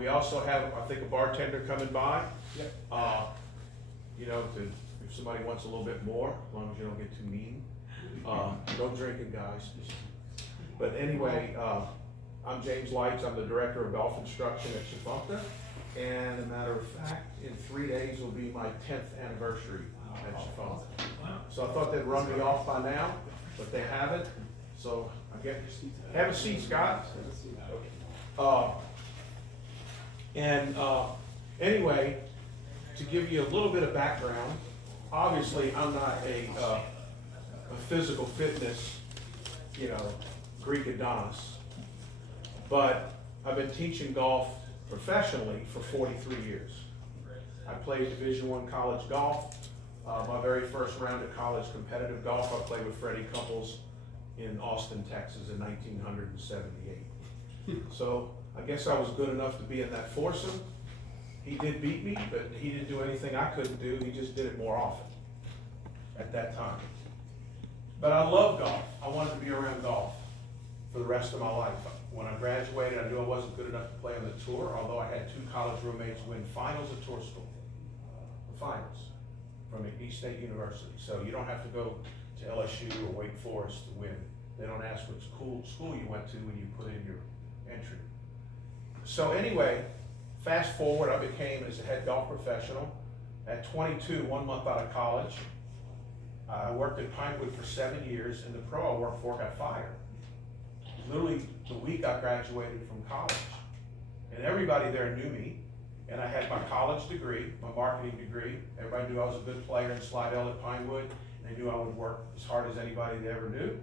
We also have, I think, a bartender coming by. Yep. You know, if somebody wants a little bit more, as long as you don't get too mean. No drinking, guys. But anyway, I'm James Leitz. I'm the director of golf instruction at Chifuncta. And a matter of fact, in 3 days will be my 10th anniversary at Chifuncta. So I thought they'd run me off by now, but they haven't. So I get, have a seat, Scott. Anyway, to give you a little bit of background, obviously I'm not a physical fitness, you know, Greek Adonis, but I've been teaching golf professionally for 43 years. I played Division I college golf. My very first round of college competitive golf, I played with Freddie Couples in Austin, Texas in 1978. So I guess I was good enough to be in that foursome. He did beat me, but he didn't do anything I couldn't do. He just did it more often at that time. But I love golf. I wanted to be around golf for the rest of my life. When I graduated, I knew I wasn't good enough to play on the tour, although I had 2 college roommates win finals at tour school. The finals from East State University. So you don't have to go to LSU or Wake Forest to win. They don't ask which school you went to when you put in your entry. So anyway, fast forward, I became as a head golf professional. At 22, 1 month out of college, I worked at Pinewood for 7 years, and the pro I worked for got fired. Literally the week I graduated from college. And everybody there knew me, and I had my college degree, my marketing degree. Everybody knew I was a good player in Slidell at Pinewood. They knew I would work as hard as anybody they ever knew.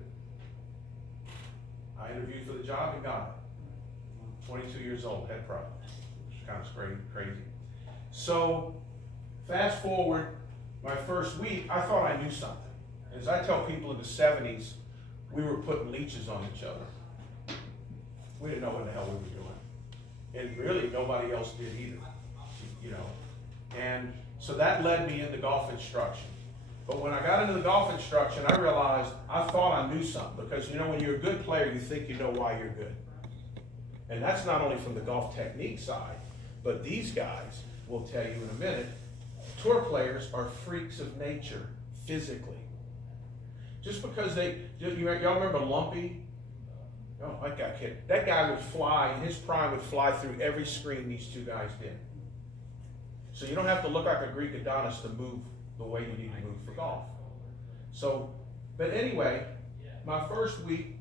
I interviewed for the job and got it. 22 years old, head pro. Kind of crazy. So, fast forward, my first week, I thought I knew something. As I tell people in the 70s, we were putting leeches on each other. We didn't know what the hell we were doing. And really, nobody else did either, you know. And so that led me into golf instruction. But when I got into the golf instruction, I realized I thought I knew something. Because, you know, when you're a good player, you think you know why you're good. And that's not only from the golf technique side, but these guys will tell you in a minute, tour players are freaks of nature physically. Just because y'all remember Lumpy? Oh, that guy would fly, in his prime would fly through every screen these 2 guys did. So you don't have to look like a Greek Adonis to move the way you need to move for golf. So, but anyway, my first week,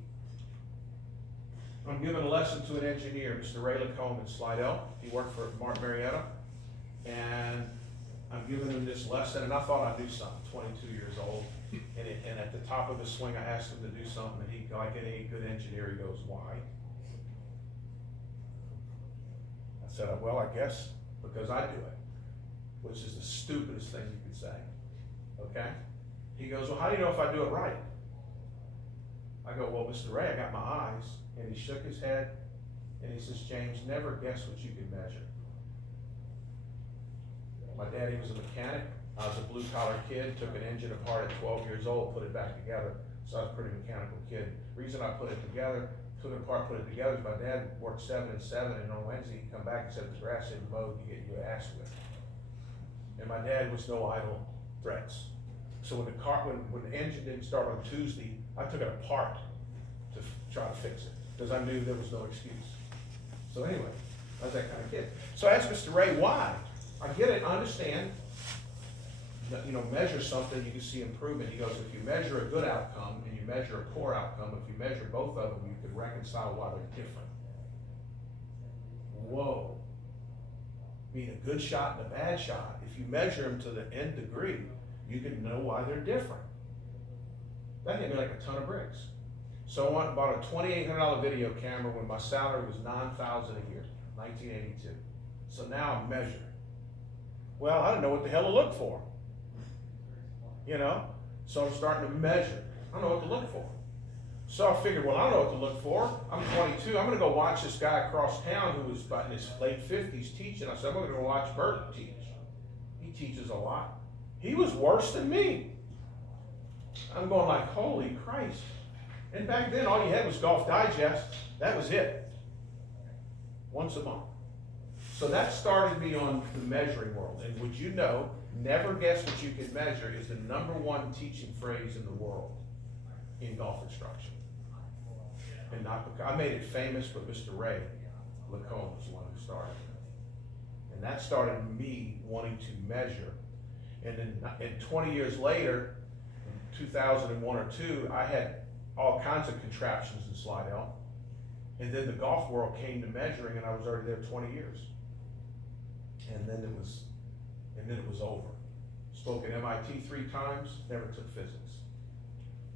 I'm giving a lesson to an engineer, Mr. Ray Lacombe in Slidell. He worked for Martin Marietta. And I'm giving him this lesson, and I thought I knew something, 22 years old. And at the top of his swing, I asked him to do something, and he, like any good engineer, he goes, "Why?" I said, "Well, I guess because I do it," which is the stupidest thing you could say, okay? He goes, "Well, how do you know if I do it right?" I go, "Well, Mr. Ray, I got my eyes." And he shook his head, and he says, "James, never guess what you can measure." My daddy was a mechanic. I was a blue-collar kid, took an engine apart at 12 years old, put it back together. So I was a pretty mechanical kid. The reason I put it together, took it apart, put it together, is my dad worked 7 and 7, and on Wednesday he'd come back and said, "If the grass isn't mowed, you get your ass whipped." And my dad was no idle threats. So when the engine didn't start on Tuesday, I took it apart to try to fix it, because I knew there was no excuse. So anyway, I was that kind of kid. So I asked Mr. Ray, why? I get it, I understand. You know, measure something, you can see improvement. He goes, if you measure a good outcome and you measure a poor outcome, if you measure both of them, you can reconcile why they're different. Whoa. I mean, a good shot and a bad shot, if you measure them to the nth degree, you can know why they're different. That hit me like a ton of bricks. So I went and bought a $2,800 video camera when my salary was $9,000 a year, 1982. So now I'm measuring. Well, I didn't know what the hell to look for. You know? So I'm starting to measure. I don't know what to look for. So I figured, well, I don't know what to look for. I'm 22. I'm going to go watch this guy across town who was about in his late 50s teaching. I said, I'm going to go watch Bert teach. He teaches a lot. He was worse than me. I'm going like, holy Christ. And back then, all you had was Golf Digest. That was it. Once a month. So that started me on the measuring world. And would you know, never guess what you can measure is the #1 teaching phrase in the world in golf instruction. And not because, I made it famous, but Mr. Ray Lacombe was the one who started it. And that started me wanting to measure. And then 20 years later, in 2001 or 2, I had all kinds of contraptions in Slidell. And then the golf world came to measuring, and I was already there 20 years. And then it was over. Spoke at MIT 3 times, never took physics.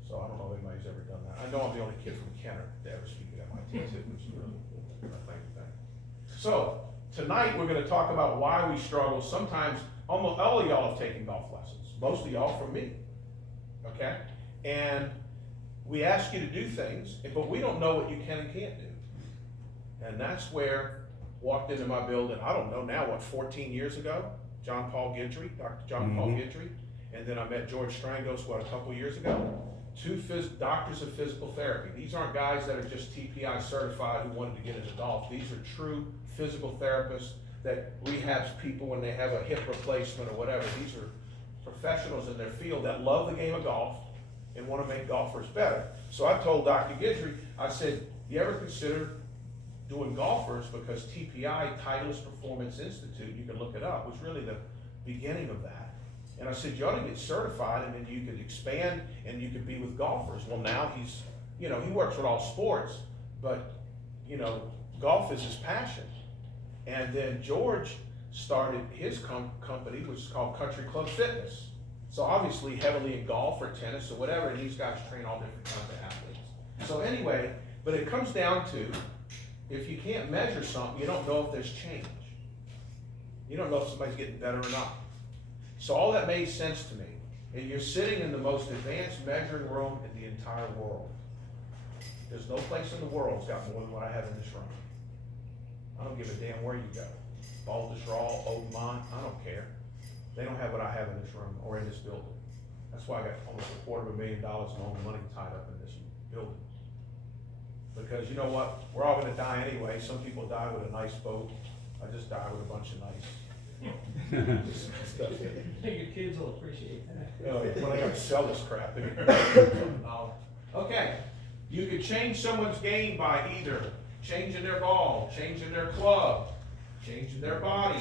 So I don't know if anybody's ever done that. I know I'm the only kid from Kenner to ever speak at MIT too, which is really a thing. So tonight we're going to talk about why we struggle. Sometimes almost all of y'all have taken golf lessons. Most of y'all from me. Okay? And we ask you to do things, but we don't know what you can and can't do. And that's where walked into my building, I don't know now, 14 years ago, Dr. John Paul Guidry, and then I met George Strangos, a couple years ago. 2 doctors of physical therapy. These aren't guys that are just TPI certified who wanted to get into golf. These are true physical therapists that rehabs people when they have a hip replacement or whatever. These are professionals in their field that love the game of golf and want to make golfers better. So I told Dr. Guidry, I said, you ever consider doing golfers, because TPI, Titleist Performance Institute, you can look it up, was really the beginning of that. And I said, you ought to get certified, and then you could expand, and you could be with golfers. Well, now he's, he works with all sports, but, golf is his passion. And then George started his company, which is called Country Club Fitness. So obviously heavily in golf or tennis or whatever, and these guys train all different kinds of athletes. So anyway, but it comes down to, if you can't measure something, you don't know if there's change. You don't know if somebody's getting better or not. So all that made sense to me. And you're sitting in the most advanced measuring room in the entire world. There's no place in the world that's got more than what I have in this room. I don't give a damn where you go. Baltusrol, Oakmont, I don't care. They don't have what I have in this room or in this building. That's why I got almost $250,000 in all the money tied up in this building. Because you know what? We're all gonna die anyway. Some people die with a nice boat. I just die with a bunch of nice stuff. I think your kids will appreciate that. Oh, yeah. When I gotta sell this crap. Okay, you could change someone's game by either changing their ball, changing their club, changing their body,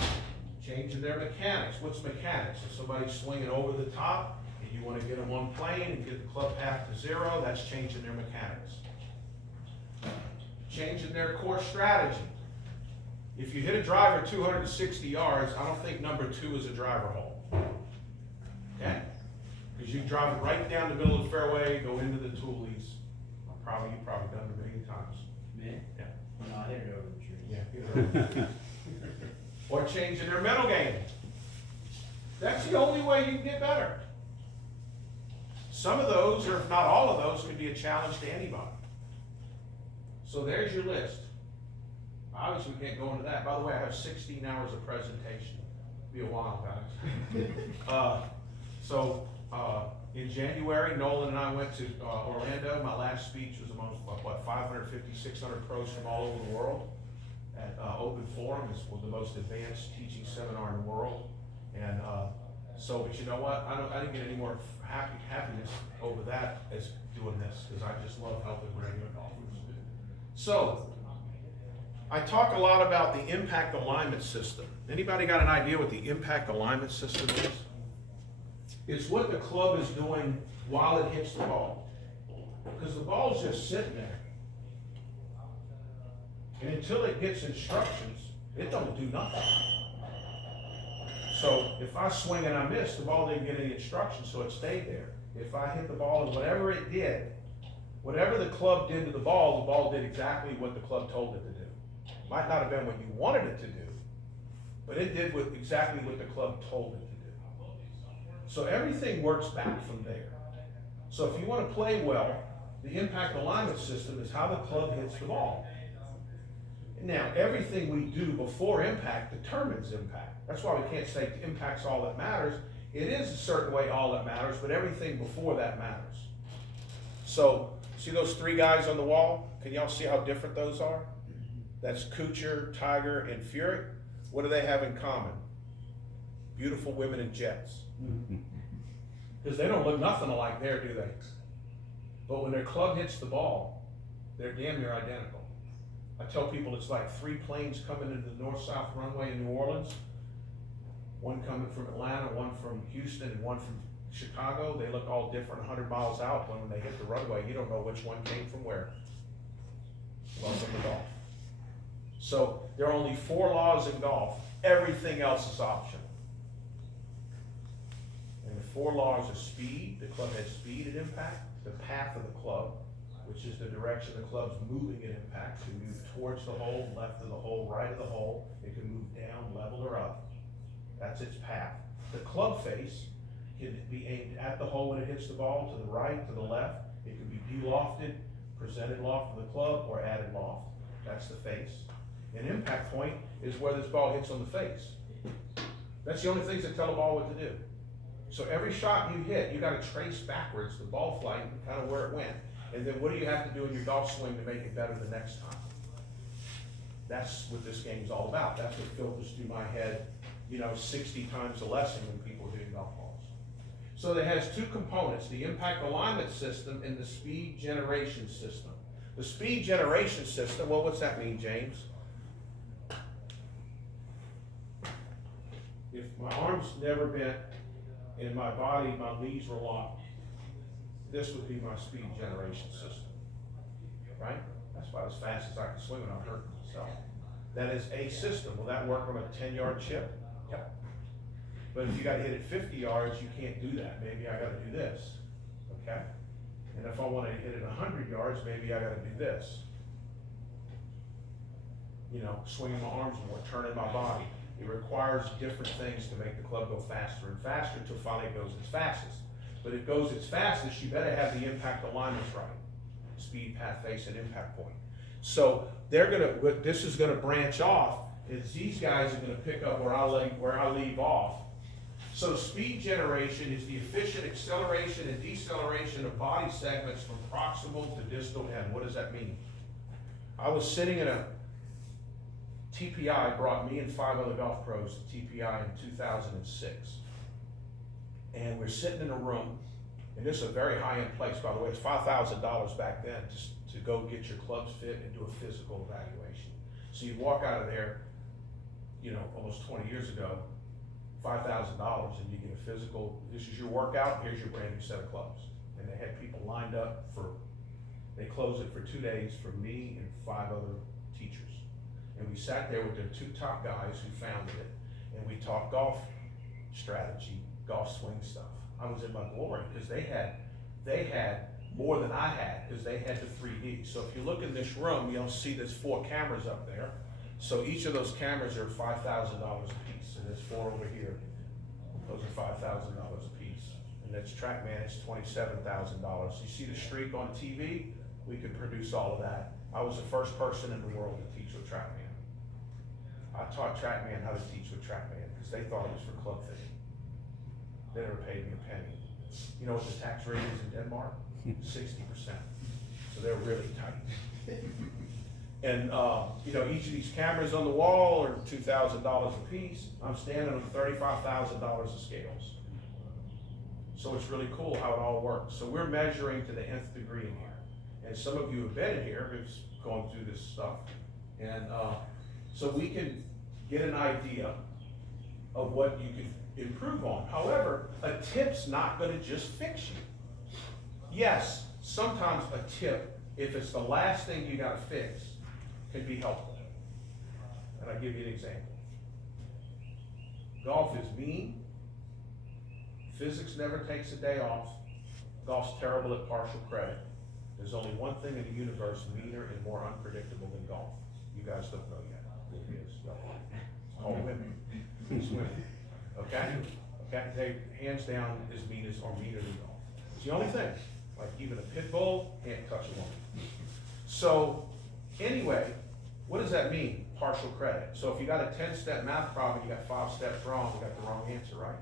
changing their mechanics. What's mechanics? If somebody's swinging over the top and you wanna get them on plane and get the club path to 0, that's changing their mechanics. Changing their core strategy. If you hit a driver 260 yards, I don't think number 2 is a driver hole. Okay? Because you drive it right down the middle of the fairway, go into the toolies. You've probably done it a million times. Me? Yeah. No, I hit it over the tree. Yeah. Hit it over the tree. Or changing their mental game. That's the only way you can get better. Some of those, or if not all of those, could be a challenge to anybody. So there's your list. Obviously, we can't go into that. By the way, I have 16 hours of presentation. It'll be a while, guys. In January, Nolan and I went to Orlando. My last speech was among 550, 600 pros from all over the world at Open Forum. It's the most advanced teaching seminar in the world. And but you know what? I didn't get any more happiness over that as doing this, because I just love helping regular golfers. So, I talk a lot about the impact alignment system. Anybody got an idea what the impact alignment system is? It's what the club is doing while it hits the ball. Because the ball's just sitting there. And until it gets instructions, it don't do nothing. So if I swing and I miss, the ball didn't get any instructions, so it stayed there. If I hit the ball and whatever it did, whatever the club did to the ball did exactly what the club told it to do. Might not have been what you wanted it to do, but it did exactly what the club told it to do. So everything works back from there. So if you want to play well, the impact alignment system is how the club hits the ball. Now, everything we do before impact determines impact. That's why we can't say impact's all that matters. It is a certain way all that matters, but everything before that matters. So, see those 3 guys on the wall? Can y'all see how different those are? That's Kuchar, Tiger, and Furyk. What do they have in common? Beautiful women in jets. Because they don't look nothing alike there, do they? But when their club hits the ball, they're damn near identical. I tell people it's like 3 planes coming into the north-south runway in New Orleans. One coming from Atlanta, one from Houston, and one from Chicago. They look all different 100 miles out, but when they hit the runway, you don't know which one came from where. Welcome to golf. So there are only 4 laws in golf. Everything else is optional. And the 4 laws are speed. The club has speed at impact. The path of the club, which is the direction the club's moving at impact. It can move towards the hole, left of the hole, right of the hole. It can move down, level, or up. That's its path. The club face can be aimed at the hole when it hits the ball, to the right, to the left. It can be de-lofted, presented loft of the club, or added loft. That's the face. An impact point is where this ball hits on the face. That's the only things that tell a ball what to do. So every shot you hit, you gotta trace backwards the ball flight and kind of where it went. And then what do you have to do in your golf swing to make it better the next time? That's what this game's all about. That's what filters through my head, 60 times a lesson when people are doing golf balls. So it has 2 components, the impact alignment system and the speed generation system. The speed generation system, well, what's that mean, James? If my arm's never bent and my body, my knees were locked, this would be my speed generation system, right? That's about as fast as I can swing without hurting myself. That is a system. Will that work on a 10-yard chip? Yep. But if you gotta hit it 50 yards, you can't do that. Maybe I gotta do this, okay? And if I wanna hit it 100 yards, maybe I gotta do this. Swinging my arms more, turning my body. It requires different things to make the club go faster and faster until finally it goes its fastest. But it goes its fastest, you better have the impact alignments right. Speed, path, face, and impact point. So what this is gonna branch off is these guys are gonna pick up where I leave off. So speed generation is the efficient acceleration and deceleration of body segments from proximal to distal end. What does that mean? I was sitting in a TPI, brought me and 5 other golf pros to TPI in 2006. And we're sitting in a room, and this is a very high-end place, by the way. It's $5,000 back then just to go get your clubs fit and do a physical evaluation. So you walk out of there, almost 20 years ago, $5,000, and you get a physical. This is your workout, here's your brand new set of clubs. And they had people lined up they closed it for 2 days for me and 5 other teachers. And we sat there with their 2 top guys who founded it, and we talked golf strategy, golf swing stuff. I was in my glory because they had more than I had because they had the 3D. So if you look in this room, you'll see there's 4 cameras up there. So each of those cameras are $5,000 a piece, and there's 4 over here. Those are $5,000 a piece. And that's TrackMan, it's $27,000. You see the streak on TV? We could produce all of that. I was the first person in the world to teach with TrackMan. I taught TrackMan how to teach with TrackMan because they thought it was for club fitting. They never paid me a penny. You know what the tax rate is in Denmark? 60%. So they're really tight. And each of these cameras on the wall are $2,000 a piece. I'm standing on $35,000 of scales. So it's really cool how it all works. So we're measuring to the nth degree in here. And some of you have been in here, who's going through this stuff. And so we can get an idea of what you can improve on. However, a tip's not gonna just fix you. Yes, sometimes a tip, if it's the last thing you gotta fix, can be helpful. And I'll give you an example. Golf is mean. Physics never takes a day off. Golf's terrible at partial credit. There's only one thing in the universe meaner and more unpredictable than golf. You guys don't know yet. It is golf. It's called women. It's women. Okay? They hands down is meaner than golf. It's the only thing. Like even a pit bull can't touch a woman. So anyway, what does that mean? Partial credit. So if you got a 10-step math problem, you got 5 steps wrong, you got the wrong answer, right?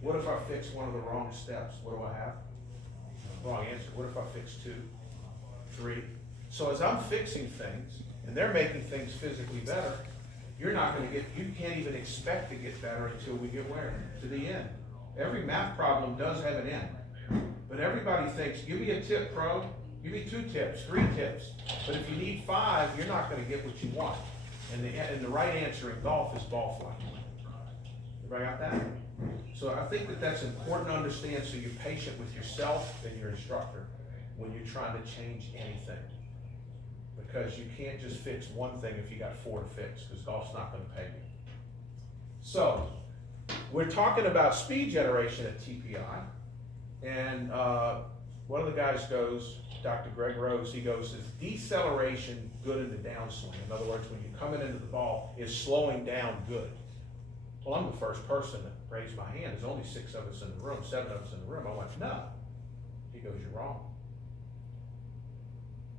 What if I fix one of the wrong steps? What do I have? Wrong answer. What if I fix 2, 3? So as I'm fixing things, and they're making things physically better, you're not gonna get, you can't even expect to get better until we get where? To the end. Every math problem does have an end. But everybody thinks, give me a tip, pro, give me 2 tips, 3 tips. But if you need 5, you're not gonna get what you want. And the right answer in golf is ball flight. Everybody got that? So I think that that's important to understand, so you're patient with yourself and your instructor when you're trying to change anything. Because you can't just fix one thing if you got 4 to fix, because golf's not gonna pay you. So, we're talking about speed generation at TPI, and one of the guys goes, Dr. Greg Rose, he goes, is deceleration good in the downswing? In other words, when you're coming into the ball, is slowing down good? Well, I'm the first person that raised my hand. There's only 6 of us in the room, 7 of us in the room. I went, no. He goes, you're wrong.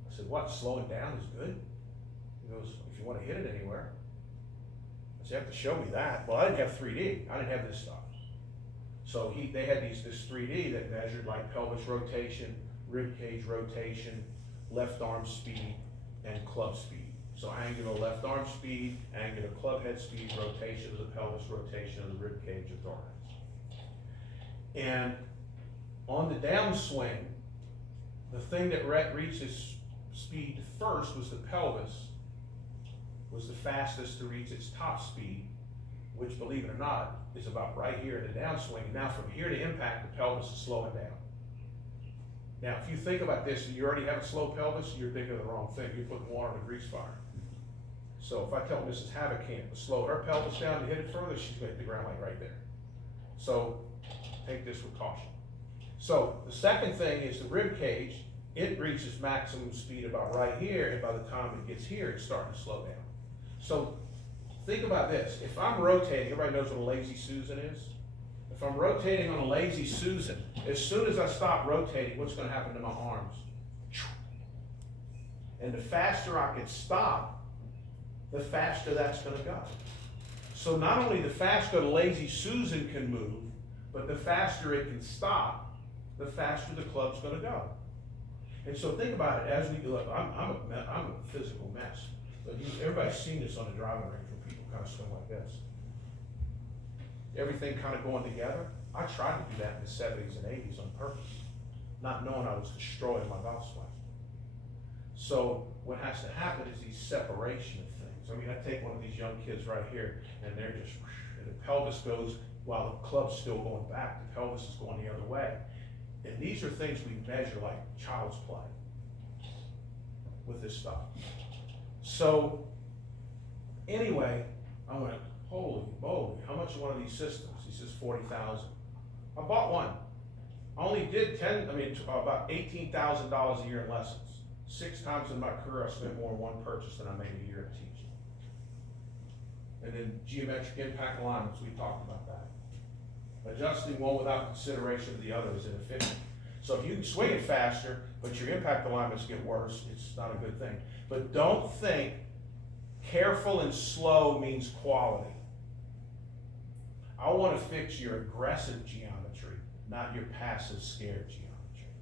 I said, what, slowing down is good? He goes, if you want to hit it anywhere. I said, you have to show me that. Well, I didn't have 3D. I didn't have this stuff. So they had this 3D that measured like pelvis rotation, rib cage rotation, left arm speed, and club speed. So angular left arm speed, angular club head speed, rotation of the pelvis, rotation of the rib cage and thorax. And on the downswing, the thing that reaches speed first was the pelvis, was the fastest to reach its top speed, which, believe it or not, is about right here in the downswing. Now from here to impact, the pelvis is slowing down. Now, if you think about this, and you already have a slow pelvis, you're thinking of the wrong thing. You're putting water in a grease fire. So if I tell Mrs. Havocamp to slow her pelvis down to hit it further, she's gonna hit the ground like right there. So take this with caution. So the second thing is the rib cage. It reaches maximum speed about right here, and by the time it gets here, it's starting to slow down. So think about this. If I'm rotating, everybody knows what a lazy Susan is? If I'm rotating on a lazy Susan, as soon as I stop rotating, what's gonna happen to my arms? And the faster I can stop, the faster that's gonna go. So not only the faster the lazy Susan can move, but the faster it can stop, the faster the club's gonna go. And so think about it as we do it. I'm a physical mess. But everybody's seen this on the driving range where people kind of swing like this. Everything kind of going together. I tried to do that in the 70s and 80s on purpose, not knowing I was destroying my golf swing. So what has to happen is these separation of things. I mean, I take one of these young kids right here, and they're just, and the pelvis goes, while the club's still going back, the pelvis is going the other way. And these are things we measure like child's play with this stuff. So anyway, I went, holy moly, how much is one of these systems? He says 40,000. I bought one. I only did about $18,000 a year in lessons. 6 times in my career, I spent more on one purchase than I made a year of teaching. And then geometric impact alignments, we talked about that. Adjusting one without consideration of the other is inefficient. So if you swing it faster, but your impact alignments get worse, it's not a good thing. But don't think careful and slow means quality. I want to fix your aggressive geometry, not your passive scared geometry.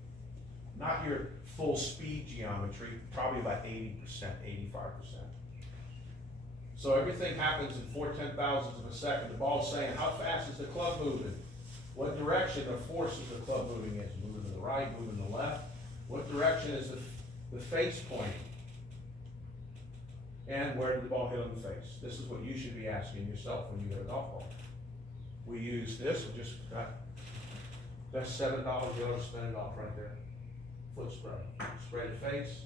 Not your full speed geometry, probably about 80%, 85%. So everything happens in 4/10,000ths of a second. The ball's saying, how fast is the club moving? What direction or force is the club moving in? Moving to the right, moving to the left? What direction is the face pointing? And where did the ball hit on the face? This is what you should be asking yourself when you hit a golf ball. We use this, we just got, that's $7, you ought to spend it off right there. Foot spray. Spray the face,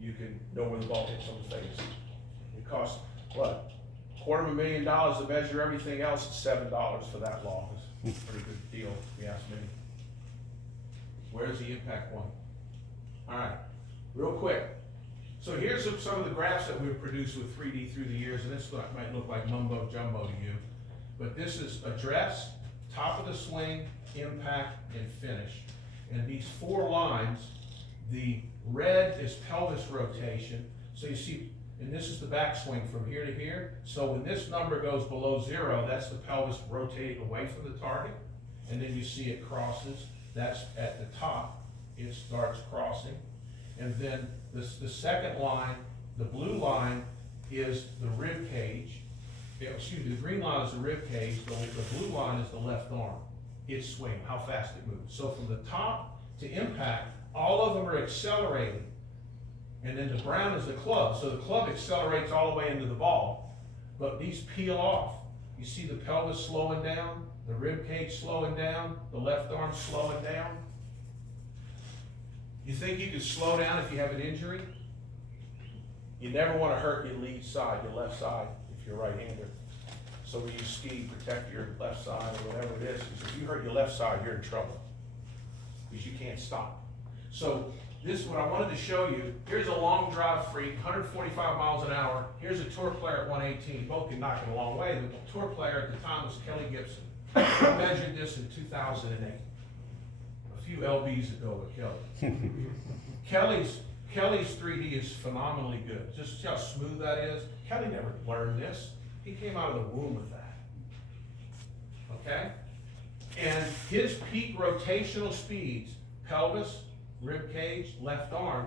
you can know where the ball hits on the face. It costs, what, $250,000 to measure everything else, it's $7 for that long. It's a pretty good deal, if you ask me. Where's the impact point? All right, real quick. So here's some of the graphs that we've produced with 3D through the years, and this might look like mumbo jumbo to you, but this is address, top of the swing, impact, and finish. And these 4 lines, the red is pelvis rotation. So you see, and this is the backswing from here to here. So when this number goes below 0, that's the pelvis rotating away from the target. And then you see it crosses. That's at the top. It starts crossing. And then the second line, the blue line, is the rib cage. Excuse me, the green line is the rib cage, the blue line is the left arm. Its swing, how fast it moves. So from the top to impact, all of them are accelerating. And then the brown is the club. So the club accelerates all the way into the ball, but these peel off. You see the pelvis slowing down, the rib cage slowing down, the left arm slowing down. You think you could slow down if you have an injury? You never want to hurt your lead side, your left side, if you're a right-hander. So when you ski, protect your left side or whatever it is, because if you hurt your left side, you're in trouble, because you can't stop. So this is what I wanted to show you. Here's a long drive freak, 145 miles an hour. Here's a tour player at 118. Both can knock it a long way. The tour player at the time was Kelly Gibson. I measured this in 2008. A few LBs ago with Kelly. Kelly's 3D is phenomenally good. Just see how smooth that is. Kelly never learned this. He came out of the womb with that. Okay? And his peak rotational speeds, pelvis, rib cage, left arm,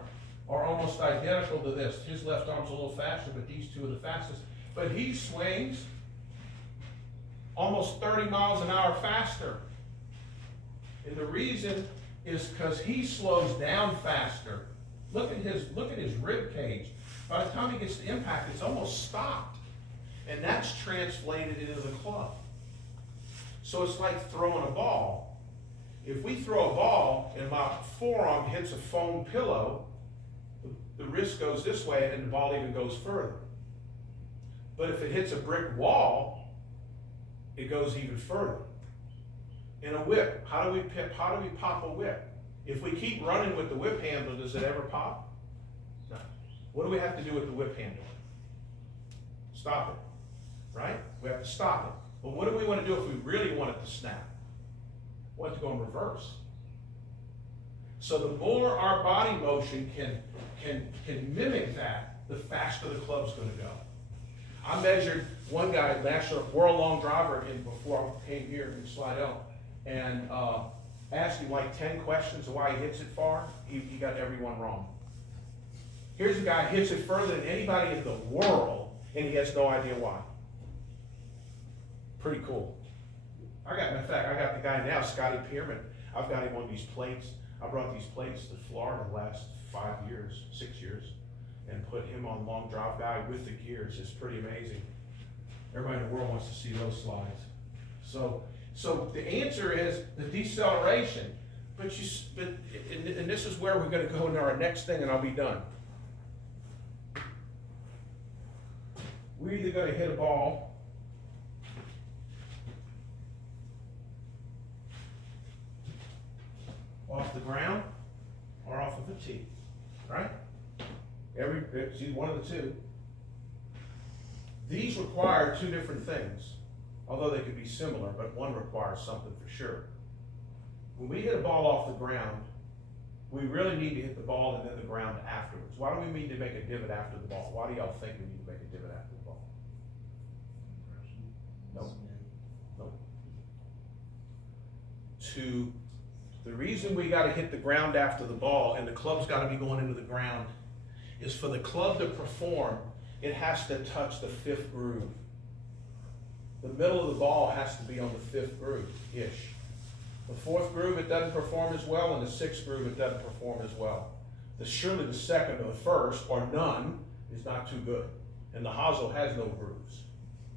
are almost identical to this. His left arm's a little faster, but these two are the fastest. But he swings almost 30 miles an hour faster. And the reason is because he slows down faster. Look at his rib cage. By the time he gets to impact, it's almost stopped. And that's translated into the club. So it's like throwing a ball. If we throw a ball and my forearm hits a foam pillow, the wrist goes this way and the ball even goes further. But if it hits a brick wall, it goes even further. In a whip, how do we pop a whip? If we keep running with the whip handle, does it ever pop? No. What do we have to do with the whip handle? Stop it, right? We have to stop it. But what do we want to do if we really want it to snap? We want it to go in reverse. So the more our body motion can mimic that, the faster the club's going to go. I measured one guy, national world long driver, before I came here in Slidell, and asked him like 10 questions of why he hits it far. He got every one wrong. Here's a guy who hits it further than anybody in the world, and he has no idea why. Pretty cool. In fact, I got the guy now, Scotty Pierman. I've got him on these plates. I brought these plates to Florida the last 6 years, and put him on long drop guy with the gears. It's pretty amazing. Everybody in the world wants to see those slides. So the answer is the deceleration. And this is where we're going to go into our next thing, and I'll be done. We're either going to hit a ball off the ground or off of the tee, right? It's either one of the two. These require two different things, although they could be similar, but one requires something for sure. When we hit a ball off the ground, we really need to hit the ball and then the ground afterwards. Why do we need to make a divot after the ball? Why do y'all think we need to make a divot after the ball? Nope. The reason we got to hit the ground after the ball and the club's got to be going into the ground is for the club to perform, it has to touch the fifth groove. The middle of the ball has to be on the fifth groove-ish. The fourth groove, it doesn't perform as well, and the sixth groove, it doesn't perform as well. Surely the second or the first, or none, is not too good. And the hosel has no grooves,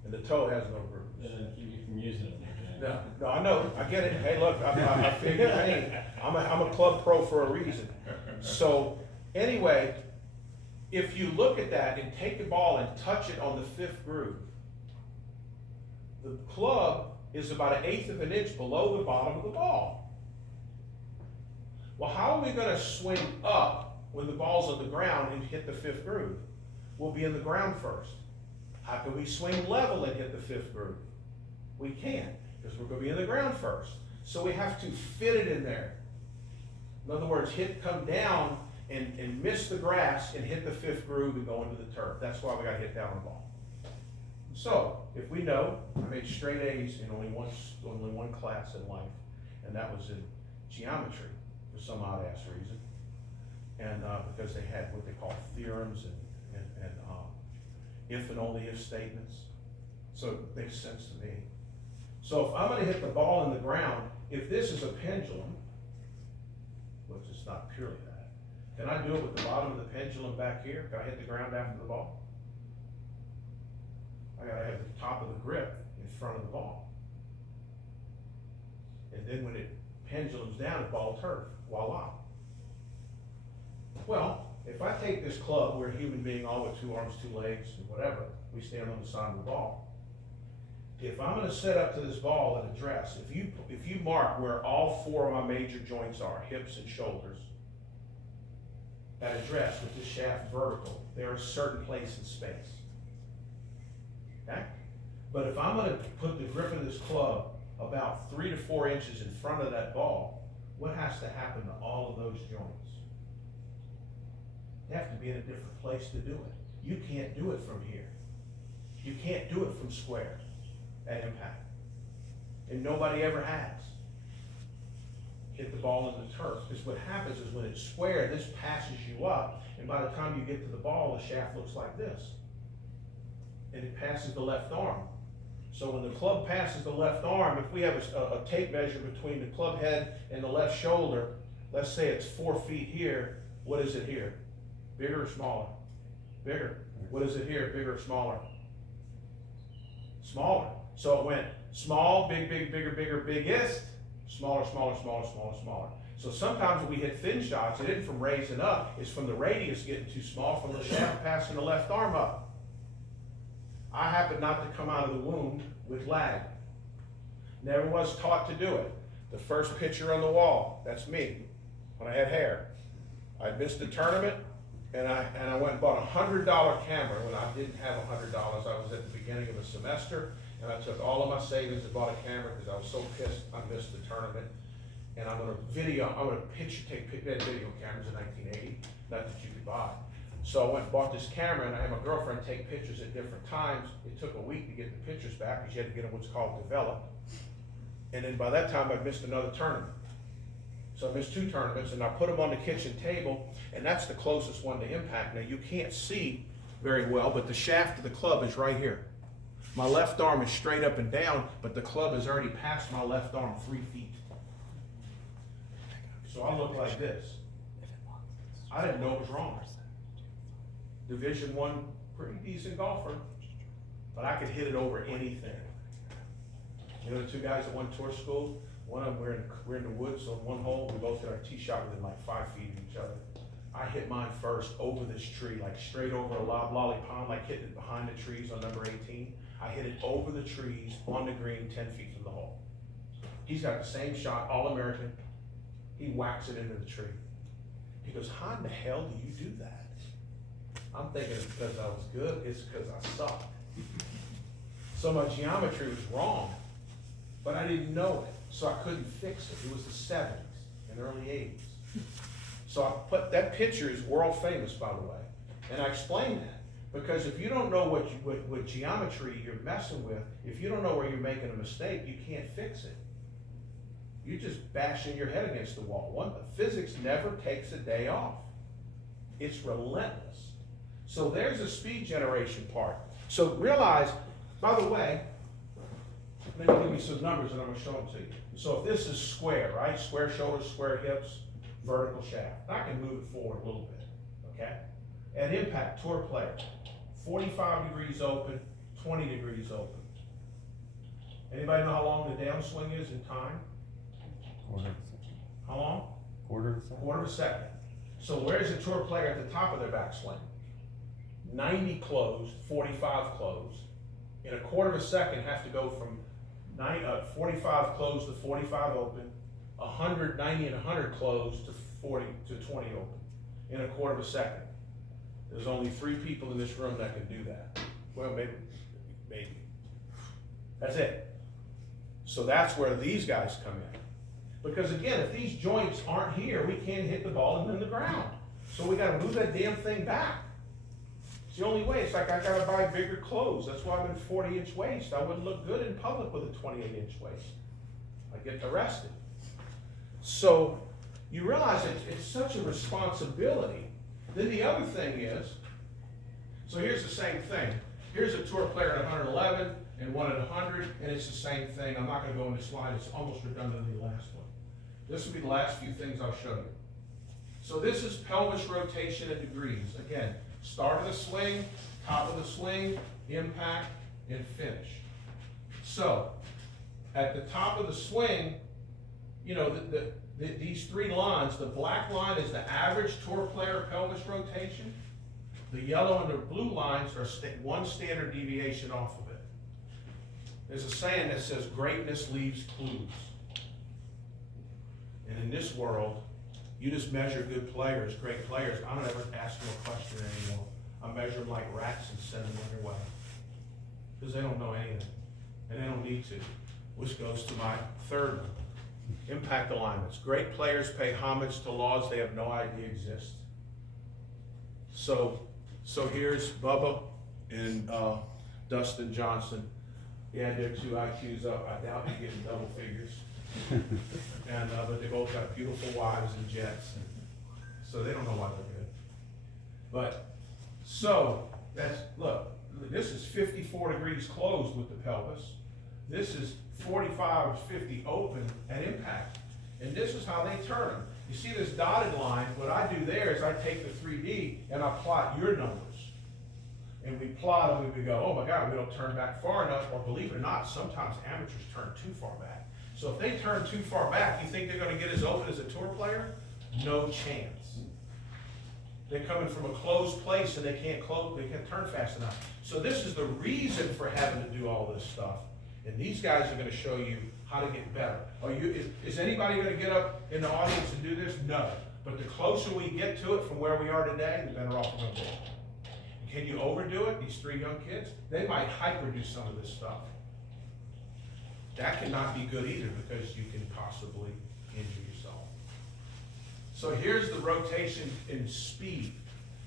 and the toe has no grooves. Doesn't keep you from using it. No, I know, I get it. Hey, look, I figured, hey, I'm a club pro for a reason. So, anyway, if you look at that and take the ball and touch it on the fifth groove, the club is about 1/8 of an inch below the bottom of the ball. Well, how are we going to swing up when the ball's on the ground and hit the fifth groove? We'll be in the ground first. How can we swing level and hit the fifth groove? We can't, because we're going to be in the ground first. So we have to fit it in there. In other words, come down and miss the grass and hit the fifth groove and go into the turf. That's why we got to hit down the ball. So, if we know, I made straight A's in only one class in life, and that was in geometry for some odd ass reason, and because they had what they call theorems if and only if statements. So it makes sense to me. So if I'm gonna hit the ball in the ground, if this is a pendulum, which is not purely that, can I do it with the bottom of the pendulum back here? Can I hit the ground after the ball? I gotta have the top of the grip in front of the ball. And then when it pendulums down, it's ball turf, voila. Well, if I take this club, we're a human being, all with 2 arms, 2 legs, and whatever, we stand on the side of the ball. If I'm gonna set up to this ball at address, if you mark where all 4 of my major joints are, hips and shoulders, at address with the shaft vertical, they're a certain place in space. Okay? But if I'm gonna put the grip of this club about 3 to 4 inches in front of that ball, what has to happen to all of those joints? They have to be in a different place to do it. You can't do it from here. You can't do it from square at impact. And nobody ever has. Hit the ball in the turf. Because what happens is when it's square, this passes you up, and by the time you get to the ball, the shaft looks like this. And it passes the left arm. So when the club passes the left arm, if we have a tape measure between the club head and the left shoulder, let's say it's 4 feet here, what is it here? Bigger or smaller? Bigger. What is it here? Bigger or smaller? Smaller. So it went small, big, big, bigger, bigger, biggest, smaller, smaller, smaller, smaller, smaller. So sometimes when we hit thin shots, it isn't from raising up, it's from the radius getting too small, from the shaft passing the left arm up. I happen not to come out of the womb with lag. Never was taught to do it. The first picture on the wall, that's me, when I had hair. I missed a tournament, and I went and bought a $100 camera when I didn't have $100. I was at the beginning of a semester, and I took all of my savings and bought a camera because I was so pissed I missed the tournament. And I'm gonna take video cameras in 1980, not that you could buy. So I went and bought this camera, and I had my girlfriend take pictures at different times. It took a week to get the pictures back because you had to get them what's called developed. And then by that time, I'd missed another tournament. So I missed 2 tournaments, and I put them on the kitchen table, and that's the closest one to impact. Now you can't see very well, but the shaft of the club is right here. My left arm is straight up and down, but the club has already passed my left arm 3 feet. So I look like this. I didn't know it was wrong. Division I, pretty decent golfer, but I could hit it over anything. You know the 2 guys that won tour school? One of them, we're in the woods on one hole. We both hit our tee shot within like 5 feet of each other. I hit mine first over this tree, like straight over a loblolly pond, like hitting it behind the trees on number 18. I hit it over the trees on the green 10 feet from the hole. He's got the same shot, All-American. He whacks it into the tree. He goes, how in the hell do you do that? I'm thinking it's because I was good, it's because I sucked. So my geometry was wrong, but I didn't know it, so I couldn't fix it. It was the 70s and early 80s. So I put, that picture is world famous, by the way, and I explained that. Because if you don't know what geometry you're messing with, if you don't know where you're making a mistake, you can't fix it. You're just bashing your head against the wall. Physics never takes a day off. It's relentless. So there's a speed generation part. So realize, by the way, let me give you some numbers and I'm gonna show them to you. So if this is square, right? Square shoulders, square hips, vertical shaft. I can move it forward a little bit, okay? At impact, tour player, 45 degrees open, 20 degrees open. Anybody know how long the downswing is in time? Quarter of a second. How long? Quarter of a second. Quarter of a second. So where's the tour player at the top of their backswing? 90 closed, 45 closed. In a quarter of a second, have to go from 45 closed to 45 open, 100, 90, and 100 closed to 40 to 20 open in a quarter of a second. There's only 3 people in this room that can do that. Well, maybe. That's it. So that's where these guys come in. Because again, if these joints aren't here, we can't hit the ball in the ground. So we gotta move that damn thing back. It's the only way. It's like I gotta buy bigger clothes. That's why I'm in 40-inch waist. I wouldn't look good in public with a 28-inch waist. I get arrested. So you realize it's such a responsibility. Then the other thing is, so here's the same thing. here's a tour player at 111 and one at 100, and it's the same thing. I'm not gonna go into slide, it's almost redundant in the last one. This will be the last few things I'll show you. So this is pelvis rotation in degrees. Again, start of the swing, top of the swing, impact, and finish. So, at the top of the swing, you know, these three lines, the black line is the average tour player pelvis rotation. The yellow and the blue lines are one standard deviation off of it. There's a saying that says greatness leaves clues. And in this world, you just measure good players, great players. I don't ever ask them a question anymore. I measure them like rats and send them on their way. Because they don't know anything, and they don't need to. Which goes to my third one, impact alignments. Great players pay homage to laws they have no idea exist. So here's Bubba and Dustin Johnson. Yeah, their two IQs up. I doubt they're getting double figures. And but they both got beautiful wives and jets, and so they don't know why they're good. But so that's, look, this is 54 degrees closed with the pelvis. This is 45 to 50 open at impact. And this is how they turn them. You see this dotted line, what I do there is I take the 3D and I plot your numbers. And we plot them and we go, oh my God, we don't turn back far enough, or believe it or not, sometimes amateurs turn too far back. So if they turn too far back, you think they're gonna get as open as a tour player? No chance. They're coming from a closed place and they can't turn fast enough. So this is the reason for having to do all this stuff. And these guys are gonna show you how to get better. Is anybody gonna get up in the audience and do this? No. But the closer we get to it from where we are today, the better off we're gonna be. Can you overdo it? These three young kids, they might hyperdo some of this stuff. That cannot be good either, because you can possibly injure yourself. So here's the rotation in speed.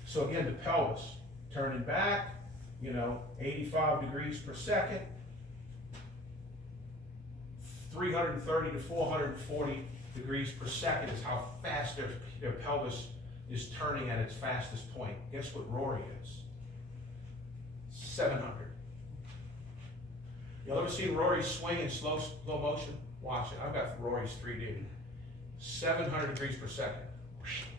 So again, the pelvis, turning back, 85 degrees per second, 330 to 440 degrees per second is how fast their pelvis is turning at its fastest point. Guess what Rory is? 700. Y'all ever seen Rory swing in slow motion? Watch it. I've got Rory's 3D. 700 degrees per second.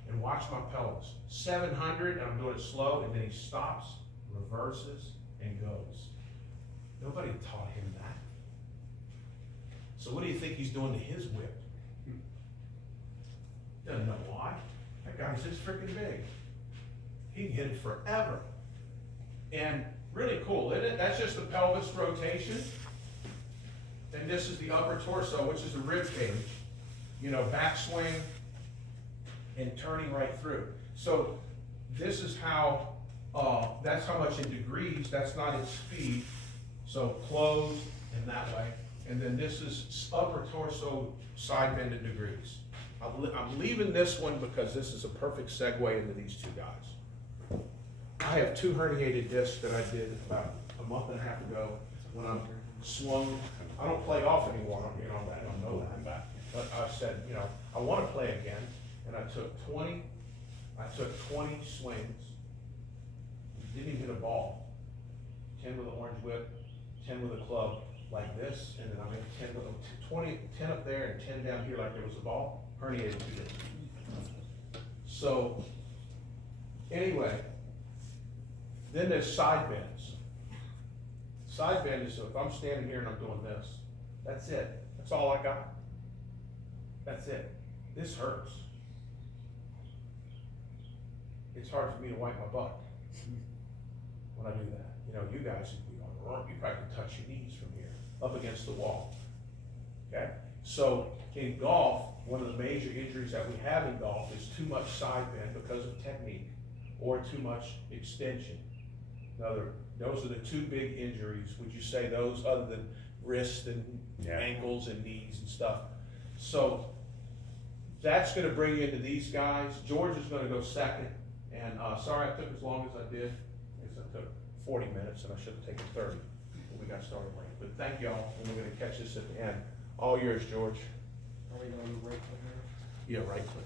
And watch my pelvis. 700, and I'm doing it slow, and then he stops, reverses, and goes. Nobody taught him that. So what do you think he's doing to his whip? Doesn't know why. That guy's this freaking big. He can hit it forever. And really cool, isn't it? That's just the pelvis rotation. And this is the upper torso, which is the rib cage. Backswing and turning right through. So this is how, that's how much in degrees, that's not in speed. So closed and that way. And then this is upper torso side bend in degrees. I'm leaving this one because this is a perfect segue into these two guys. I have two herniated discs that I did about a month and a half ago when I swung. I don't play golf anymore, I don't know that. But I said, I want to play again, and I took 20 swings, didn't even hit a ball. 10 with an orange whip, 10 with a club like this, and then I made 10 with a 10 up there and 10 down here like there was a ball, herniated two discs. So, anyway, then there's side bends. Side bend is, so if I'm standing here and I'm doing this, that's it. That's all I got. That's it. This hurts. It's hard for me to wipe my butt when I do that. You guys, you probably can touch your knees from here, up against the wall. Okay? So in golf, one of the major injuries that we have in golf is too much side bend because of technique, or too much extension. Those are the two big injuries. Would you say those, other than wrists and ankles and knees and stuff? So that's going to bring you into these guys. George is going to go second. And sorry I took as long as I did. I guess I took 40 minutes and I should have taken 30 when we got started late. But thank y'all, and we're going to catch this at the end. All yours, George. Are we going right click here? Yeah, right click.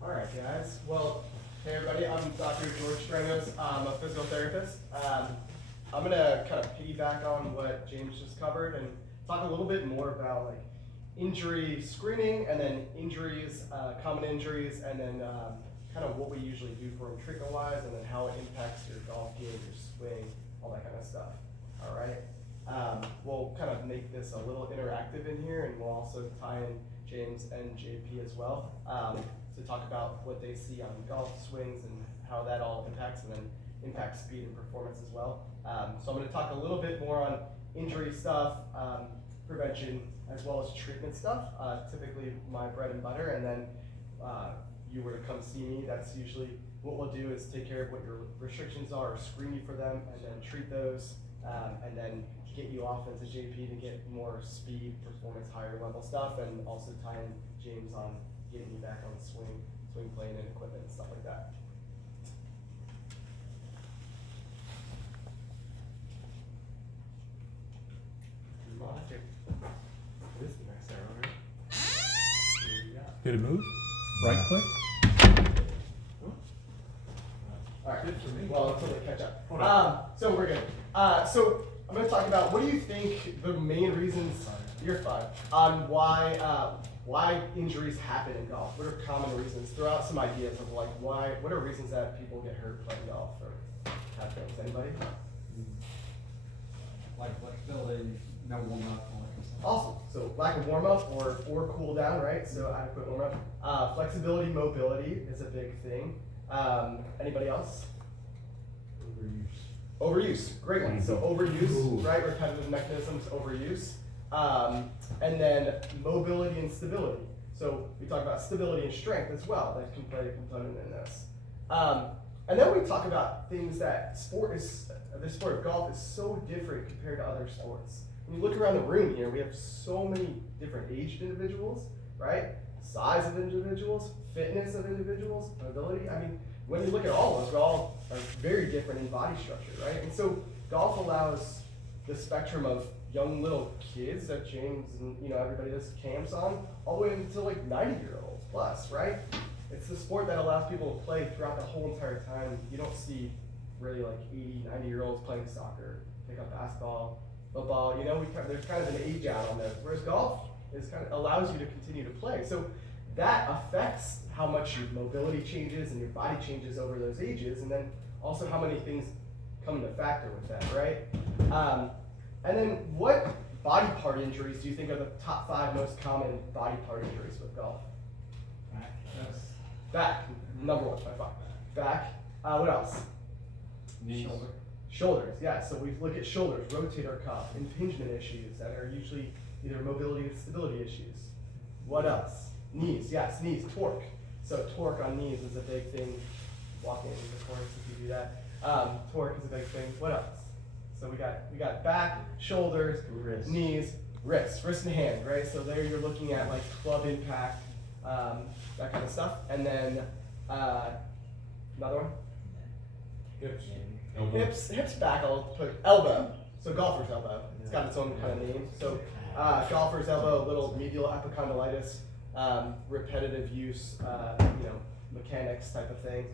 All right, guys. Well, hey everybody, I'm Dr. George Strangos. I'm a physical therapist. I'm gonna kind of piggyback on what James just covered and talk a little bit more about like injury screening and then injuries, common injuries, and then kind of what we usually do for them treatment wise, and then how it impacts your golf game, your swing, all that kind of stuff. All right. We'll kind of make this a little interactive in here, and we'll also tie in James and JP as well to talk about what they see on golf swings and how that all impacts, and then impacts speed and performance as well. So I'm going to talk a little bit more on injury stuff, prevention, as well as treatment stuff. Typically my bread and butter, and then you were to come see me, that's usually what we'll do is take care of what your restrictions are, or screen you for them, and then treat those, and then get you off into JP to get more speed, performance, higher level stuff, and also tie in James on getting you back on the swing plane and equipment and stuff like that. This is a nice arrow, right? Here you go. Did it move? Right click? Alright, Good for me. well, until they catch up. Hold on. So we're good. So I'm going to talk about what do you think the main reasons, you're fine, on why injuries happen in golf. What are common reasons? Throw out some ideas of like what are reasons that people get hurt playing golf or have things. Anybody? Like flexibility, no warm up, all that kind of stuff. Awesome. So lack of warm up or cool down, right? So adequate warm up. Flexibility, mobility is a big thing. Anybody else? Overuse, great one. So overuse, right? Repetitive mechanisms, overuse. And then mobility and stability. So we talk about stability and strength as well. That can play a component in this. And then we talk about things that the sport of golf is so different compared to other sports. When you look around the room here, we have so many different aged individuals, right? Size of individuals, fitness of individuals, mobility. I mean, when you look at all of us, we all are very different in body structure, right? And so golf allows the spectrum of young little kids that James and everybody just camps on, all the way into like 90-year-olds plus, right? It's the sport that allows people to play throughout the whole entire time. You don't see really like 80, 90-year-olds playing soccer, pick up basketball, football. There's kind of an age out on those. Whereas golf allows you to continue to play. So that affects how much your mobility changes and your body changes over those ages, and then also how many things come into factor with that, right? And then what body part injuries do you think are the top 5 most common body part injuries with golf? Back, number 1 by far. Back. What else? Knees. Shoulders, yeah. So we look at shoulders, rotator cuff, impingement issues that are usually either mobility or stability issues. What else? Knees, yes, knees, torque. So torque on knees is a big thing. Walking into the course if you do that. Torque is a big thing. What else? So we got back, shoulders, knees, wrist and hand, right? So there you're looking at like club impact, that kind of stuff. And then another one. Hips back, I'll put elbow. So golfer's elbow. It's got its own kind of name. So golfer's elbow, little medial epicondylitis, repetitive use, mechanics type of thing.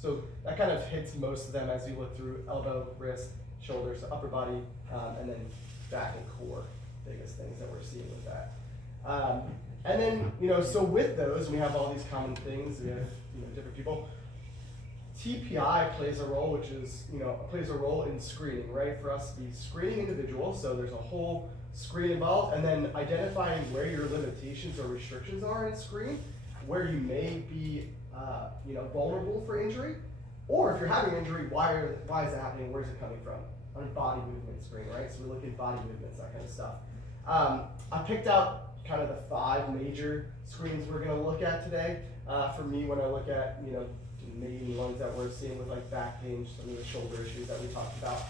So that kind of hits most of them as you look through elbow, wrist, shoulders, upper body, and then back and core, biggest things that we're seeing with that. And then, so with those, we have all these common things. We have, different people. TPI plays a role, which is, plays a role in screening, right? For us to be screening individuals, so there's a whole screen involved, and then identifying where your limitations or restrictions are in screen, where you may be, vulnerable for injury, or if you're having injury, why is it happening? Where's it coming from? On a body movement screen, right? So we look at body movements, that kind of stuff. I picked out kind of the 5 major screens we're going to look at today. For me, when I look at, the main ones that we're seeing with like back pain, some of the shoulder issues that we talked about.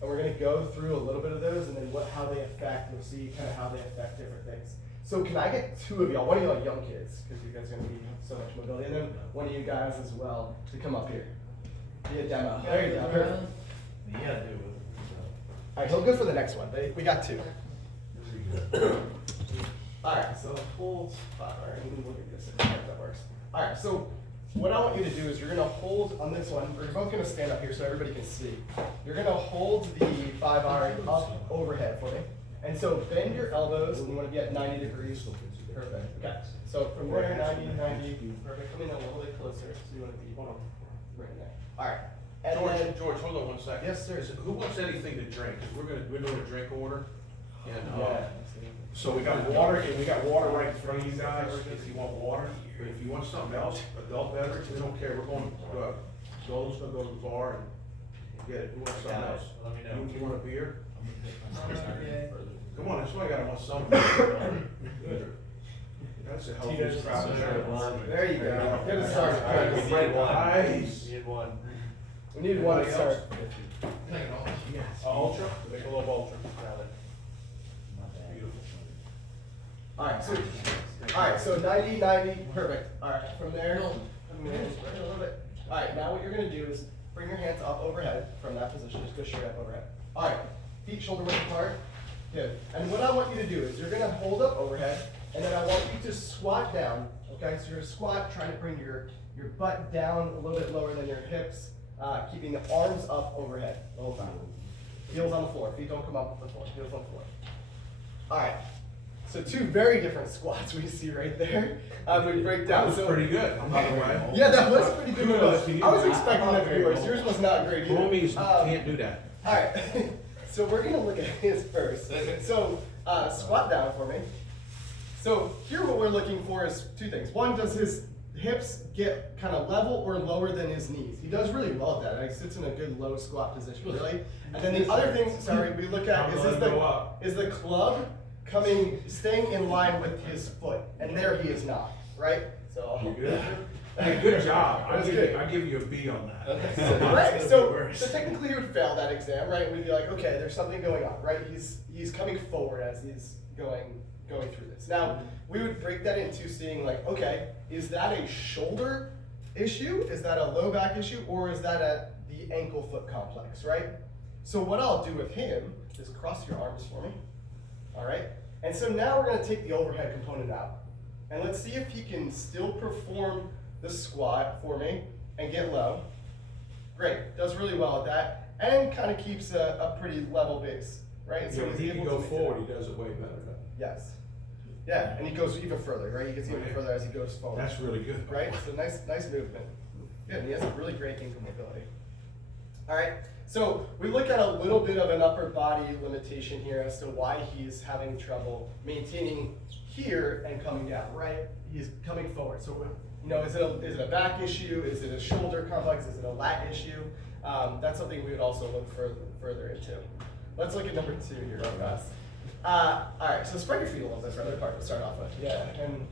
And we're going to go through a little bit of those, and then how they affect, we'll see kind of how they affect different things. So can I get 2 of y'all, one of y'all young kids, because you guys are going to need so much mobility, and then one of you guys as well to come up here. Be a demo. There you go. Perfect. Yeah, dude. All right, he'll go for the next one. We got 2. All right, so full 5. All right, we'll look at this if that works. All right, so what I want you to do is you're gonna hold on this one, we're both gonna stand up here so everybody can see. You're gonna hold the 5 iron up overhead for me. And so bend your elbows, and you wanna be at 90 degrees. Perfect, okay. So from there, 90, perfect. Come in a little bit closer, so you wanna be right there. All right. And then, George, hold on 1 second. Yes, sir. Who wants anything to drink? 'Cause we're doing a drink order. And, yeah. so we got water, and we got water right in front of you guys, if you want water. But if you want something else, adult beverage, we don't care, we're going, Joel's gonna go to the bar and get it. Who wants something else? Let me know. You want a beer? Yeah. Come on, that's why I gotta want something. That's a healthy crowd. There you go. Get us started. All right, we need one. Nice. Need one. We need one to Anybody start. else? Ultra, make a little ultra. Beautiful. Alright, so 90, perfect. Alright, from there, come in right a little bit. Alright, now what you're gonna do is bring your hands up overhead from that position, just go straight up overhead. Alright, feet shoulder width apart. Good. And what I want you to do is you're gonna hold up overhead, and then I want you to squat down. Okay, so you're gonna squat, trying to bring your butt down a little bit lower than your hips, keeping the arms up overhead the whole time. Heels on the floor, feet don't come up off the floor, heels on the floor. Alright, so 2 very different squats we see right there. We break down. That was pretty good, by the way. Yeah, that was pretty good. Kudos to you. I was expecting that to be worse. Yours was not great either. Homies can't do that. Alright, so we're gonna look at his first. So, squat down for me. So here what we're looking for is 2 things. One, does his hips get kind of level or lower than his knees? He does really well at that. He sits in a good low squat position, really. And then the other thing, sorry, we look at is the club staying in line with his foot, and there he is not, right? So You good? Hey, good job. That was good. I give you a B on that. Right, so technically you would fail that exam, right? We'd be like, okay, there's something going on, right? He's coming forward as he's going through this. Now, we would break that into seeing like, okay, is that a shoulder issue? Is that a low back issue? Or is that at the ankle foot complex, right? So what I'll do with him is cross your arms for me, all right? And so now we're gonna take the overhead component out. And let's see if he can still perform the squat for me and get low. Great, does really well at that, and kind of keeps a pretty level base, right? So if he can able go to make forward, he does it way better. Yes. Yeah, and he goes even further, right? He gets even further as he goes forward. That's really good. Right? So nice movement. Good, and he has a really great ankle mobility. All right, so we look at a little bit of an upper body limitation here as to why he's having trouble maintaining here and coming down, right? He's coming forward. So, is it a back issue? Is it a shoulder complex? Is it a lat issue? That's something we would also look further into. Let's look at number 2 here, guys. All right, so spread your feet a little bit for another part to start off with. Yeah, and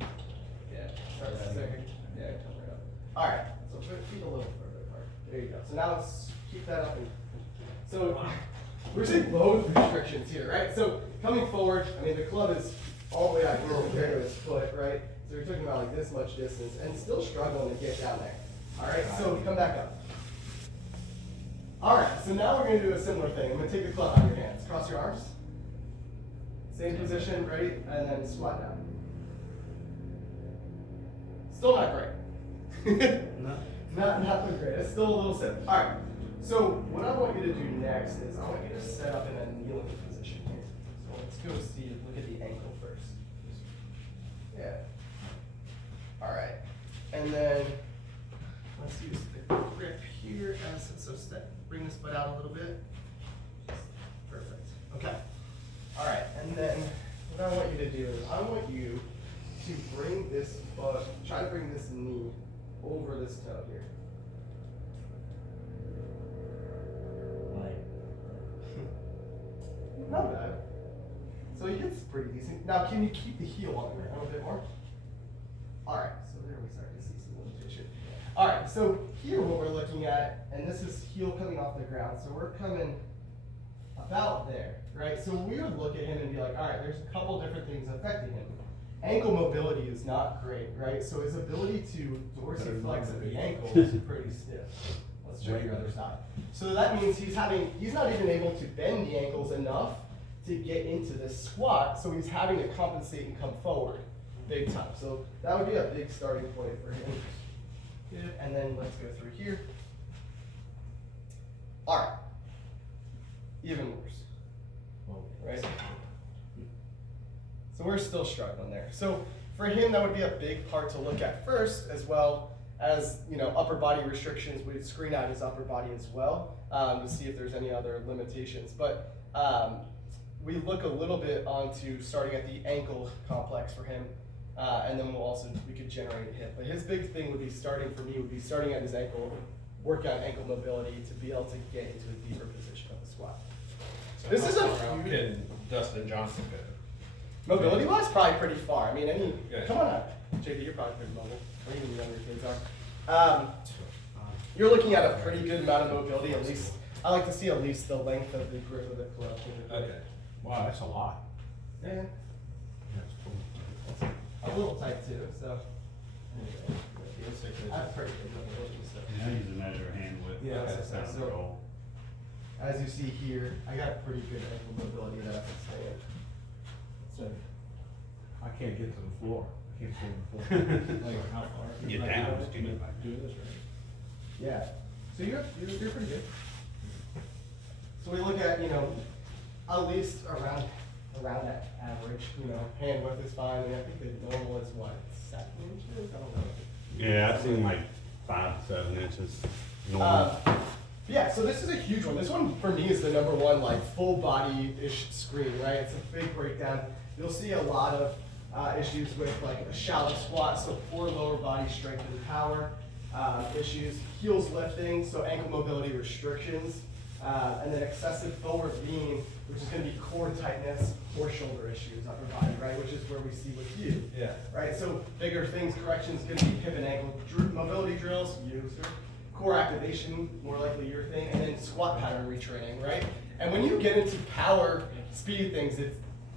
start that there. Yeah, come right up. All right, so put feet a little further apart. There you go. So now let's keep that up. So we're seeing load restrictions here, right? So coming forward, I mean the club is all the way out here compared to his foot, right? So we're talking about like this much distance and still struggling to get down there. All right, so come back up. All right, so now we're going to do a similar thing. I'm going to take the club out of your hands. Cross your arms. Same position, ready? And then squat down. Still not great. Not so great. It's still a little stiff. All right. So what I want you to do next is I want you to set up in a kneeling position here. So let's go look at the ankle first. Yeah. All right. And then let's use the grip here bring this foot out a little bit. Perfect. Okay. All right. And then what I want you to do is I want you to bring this foot, try to bring this knee over this toe here. Not bad. So he gets pretty decent. Now, can you keep the heel on the ground a bit more? All right, so there we start to see some limitation. All right, so here what we're looking at, and this is heel coming off the ground, so we're coming about there, right? So we would look at him and be like, all right, there's a couple different things affecting him. Ankle mobility is not great, right? So his ability to dorsiflex at the ankle is pretty stiff. Let's check your other side. So that means he's not even able to bend the ankles enough to get into this squat, so he's having to compensate and come forward big time. So that would be a big starting point for him. Good, and then let's go through here. All right, even worse, right? So we're still struggling there. So for him, that would be a big part to look at first, as well as, you know, upper body restrictions. We'd screen out his upper body as well to see if there's any other limitations. But we look a little bit onto starting at the ankle complex for him, and then we could generate a hip. But his big thing would be starting at his ankle, work on ankle mobility to be able to get into a deeper position of the squat. So This how is a far out huge- can Dustin Johnson go? Mobility wise, probably pretty far. I mean, Good. come on up. JP, you're probably pretty mobile, or even younger kids are. You're looking at a pretty good amount of mobility, at least. I like to see at least the length of the grip of the club. Okay. Wow, that's a lot. Yeah, That's cool. I'm a little tight too, so. Let's take I have this. pretty good mobility, so. And I use a measure of hand width. Yeah, That's that's the so- goal. As you see here, I got pretty good ankle mobility that I can stay in. So, I can't get to the floor. I can't stay on the floor. Like, how far? Get Like, down, do just this, do it. like, do this, right? yeah. So you're pretty good. So we look at, you know, at least around that average, you know, hand width is fine. I mean, I think the normal is what, 7 inches? I don't know. Yeah, I've seen like 5 to 7 inches normal. Yeah, so this is a huge one. This one for me is the number one, like, full body-ish screen, right? It's a big breakdown. You'll see a lot of issues with like a shallow squat, so poor lower body strength and power issues, heels lifting, so ankle mobility restrictions, and then excessive forward lean, which is going to be core tightness or shoulder issues, upper body, right? Which is where we see with you. Yeah. Right, so bigger things, corrections, going to be hip and ankle mobility drills, core activation, more likely your thing, and then squat pattern retraining, right? And when you get into power, speed things,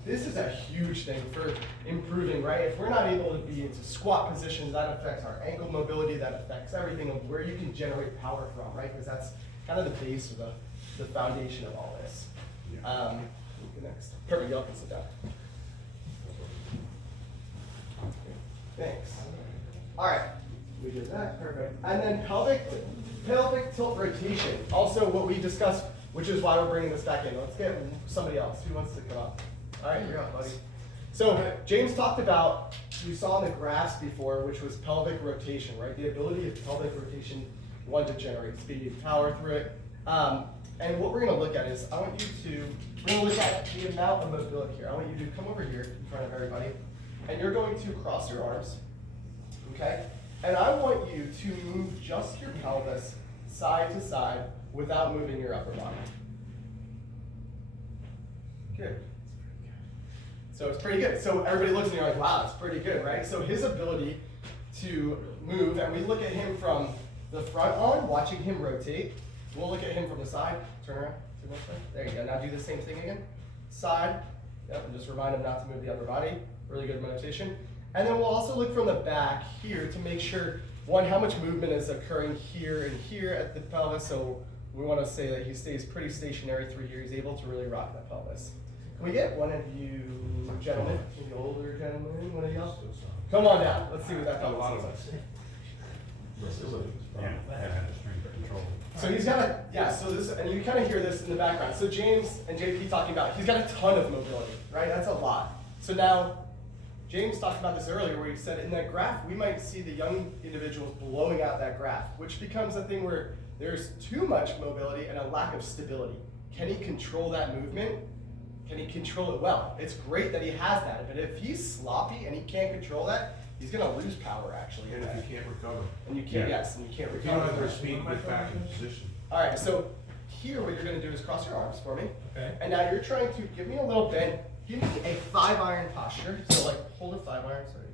this is a huge thing for improving, right? If we're not able to be into squat positions, that affects our ankle mobility, that affects everything of where you can generate power from, right? Because that's kind of the base of the foundation of all this. Next. Perfect, y'all can sit down. Thanks. All right, we did that, perfect. And then pelvic tilt rotation, also what we discussed, which is why we're bringing this back in. Let's get somebody else. Who wants to come up? All right, you're up, buddy. So James talked about, you saw in the graphs before, which was pelvic rotation, right? The ability of pelvic rotation, one, to generate speed, power through it. And what we're gonna look at is, we're gonna look at the amount of mobility here. I want you to come over here in front of everybody, and you're going to cross your arms, okay? And I want you to move just your pelvis side to side without moving your upper body. Good. So it's pretty good. So everybody looks and you're like, wow, it's pretty good, right? So his ability to move, and we look at him from the front on, watching him rotate. We'll look at him from the side. Turn around. To one side. There you go. Now do the same thing again. Side. Yep, and just remind him not to move the upper body. Really good meditation. And then we'll also look from the back here to make sure, one, how much movement is occurring here and here at the pelvis. So we want to say that he stays pretty stationary through here. He's able to really rock that pelvis. Can we get one of you gentlemen, maybe older gentlemen, one of y'all? Come on down. Let's see what that pelvis looks like. Yeah, that had the strength control. So he's got so this, and you kind of hear this in the background. So James and JP talking about, he's got a ton of mobility, right? That's a lot. So now, James talked about this earlier where he said in that graph, we might see the young individuals blowing out that graph, which becomes a thing where there's too much mobility and a lack of stability. Can he control that movement? Can he control it well? It's great that he has that, but if he's sloppy and he can't control that, he's gonna lose power actually. And if you can't recover, And you can't, Yeah. yes, and you can't if you don't have recover. the speed, get back in position. All right, so here what you're gonna do is cross your arms for me. Okay. And now you're trying to give me a little bend. Give me a 5-iron posture. So like hold a 5-iron. Sorry.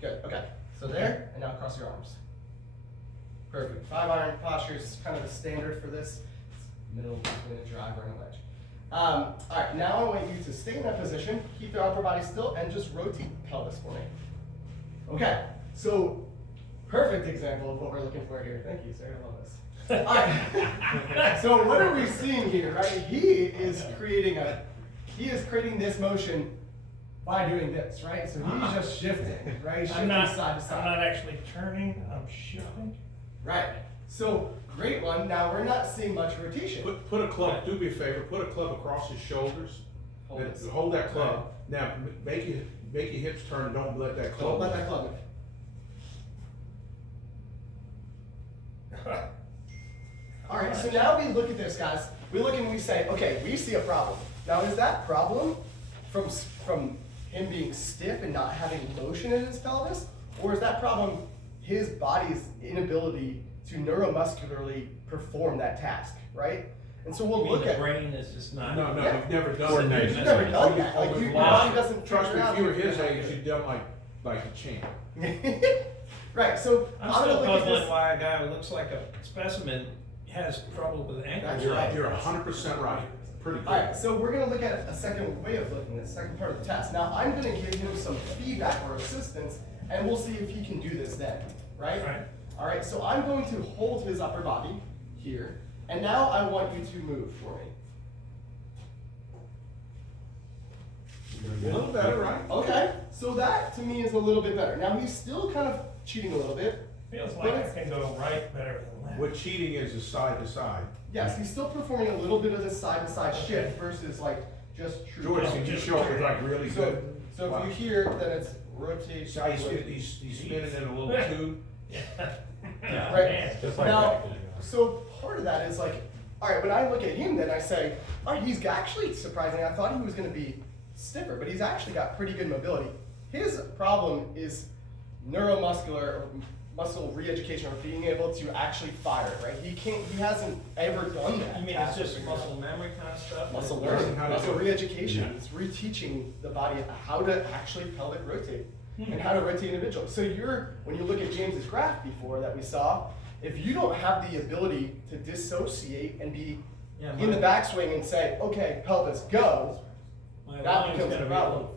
Good. Okay. So there, and now cross your arms. Perfect. 5-iron posture is kind of the standard for this. It's middle between a driver and a wedge. All right. Now I want you to stay in that position. Keep your upper body still, and just rotate the pelvis for me. Okay. So perfect example of what we're looking for here. Thank you, sir. I love this. All right. So what are we seeing here, right? He is creating this motion by doing this, right? So he's just shifting, right? He's shifting I'm side to side. not actually turning, I'm shifting. Right. So great one. Now we're not seeing much rotation. Put a club, do me a favor, put a club across his shoulders. Hold and this. hold that club. Now, make your hips turn, don't let that club. Don't let that club move. All right, so now we look at this, guys. We look and we say, okay, we see a problem. Now, is that problem from him being stiff and not having motion in his pelvis? Or is that problem his body's inability to neuromuscularly perform that task, right? And so we'll I mean, look the at. brain is just not. No, Yeah. you've never done Coordination. it. You've never done that. Like, your body doesn't Trust me, figure if you were out- his age, you'd done like a champ. Right, so I'm gonna still look at puzzling this. why a guy who looks like a specimen has trouble with ankle. That's You're right. 100% right. Pretty good. Alright, so we're gonna look at a second way of looking at this, second part of the test. Now, I'm gonna give him some feedback or assistance, and we'll see if he can do this then, right? Right. Alright, so I'm going to hold his upper body here, and now I want you to move for me. A little better, right? Okay, so that to me is a little bit better. Now, he's still kind of cheating a little bit. Feels like I can go right better than left. What cheating is side to side. Yes, he's still performing a little bit of this side-to-side shift versus like just true. George, jump. can you show it like really So, good? so Wow. if you hear that it's rotate. See how he's spinning in a little tube? Yeah. Right. Man. Just like Now, that. so part of that is like, all right, when I look at him, then I say, all right, he's actually surprising. I thought he was going to be stiffer, but he's actually got pretty good mobility. His problem is neuromuscular or muscle re-education, or being able to actually fire it, right? He hasn't ever done that. You mean it's just muscle memory kind of stuff? Muscle Learning learning, how to muscle do it. re-education. Yeah. It's reteaching the body how to actually pelvic rotate and how to rotate individually. So when you look at James's graph before that we saw, if you don't have the ability to dissociate and be Yeah, in the my- backswing and say, okay, pelvis, go, My that line's becomes gonna a be a problem. little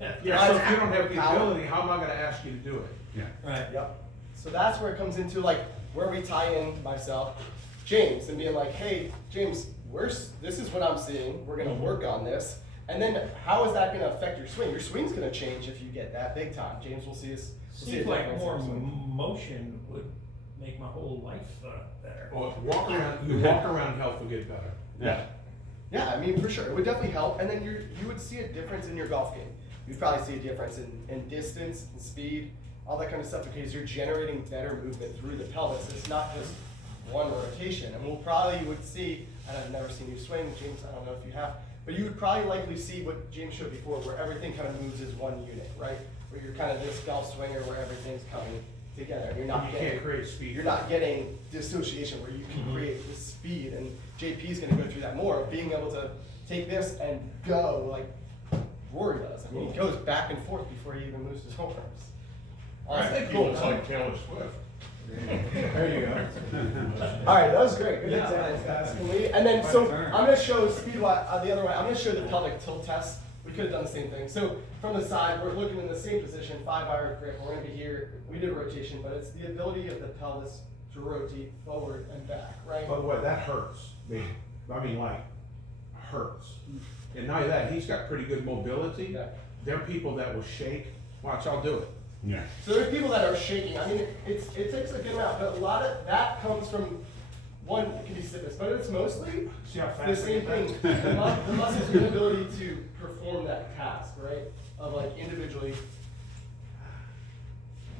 funky. Yeah, so if you don't have the Power. ability, how am I gonna ask you to do it? Yeah. Right. Yep. So that's where it comes into like where we tie in myself, James, and being like, hey, James, this is what I'm seeing. We're gonna work on this. And then how is that gonna affect your swing? Your swing's gonna change if you get that big time. James will see us. We'll see a Seems like difference in more your swing. motion would make my whole life better. Well, walk around health will get better. Yeah. Yeah, I mean, for sure. It would definitely help. And then you would see a difference in your golf game. You'd probably see a difference in distance and speed, all that kind of stuff, because you're generating better movement through the pelvis. It's not just one rotation. And we'll probably would see, and I've never seen you swing, James, I don't know if you have, but you would probably likely see what James showed before, where everything kind of moves as one unit, right? Where you're kind of this golf swinger where everything's coming together. You're not You getting, can't create speed. you're not getting dissociation where you can create this speed, and JP's gonna go through that more, being able to take this and go like Rory does. I mean, he goes back and forth before he even moves his arms. I think he looks like Taylor Swift. There you go. All right, that was great. Good Yeah. examples, guys. Can we? And then, so I'm gonna show speed the other way. I'm gonna show the pelvic tilt test. We could have done the same thing. So from the side, we're looking in the same position, 5-hour grip. We're gonna be here. We did rotation, but it's the ability of the pelvis to rotate forward and back, right? By the way, that hurts me. I mean, like, hurts. And not only that, he's got pretty good mobility. Yeah. There are people that will shake. Watch, I'll do it. Yeah. So there's people that are shaking. I mean, it takes a good amount, but a lot of that comes from one, it can be stiffness, but it's mostly See how the fast I same get thing. that? The muscle's inability to perform that task, right? Of like individually.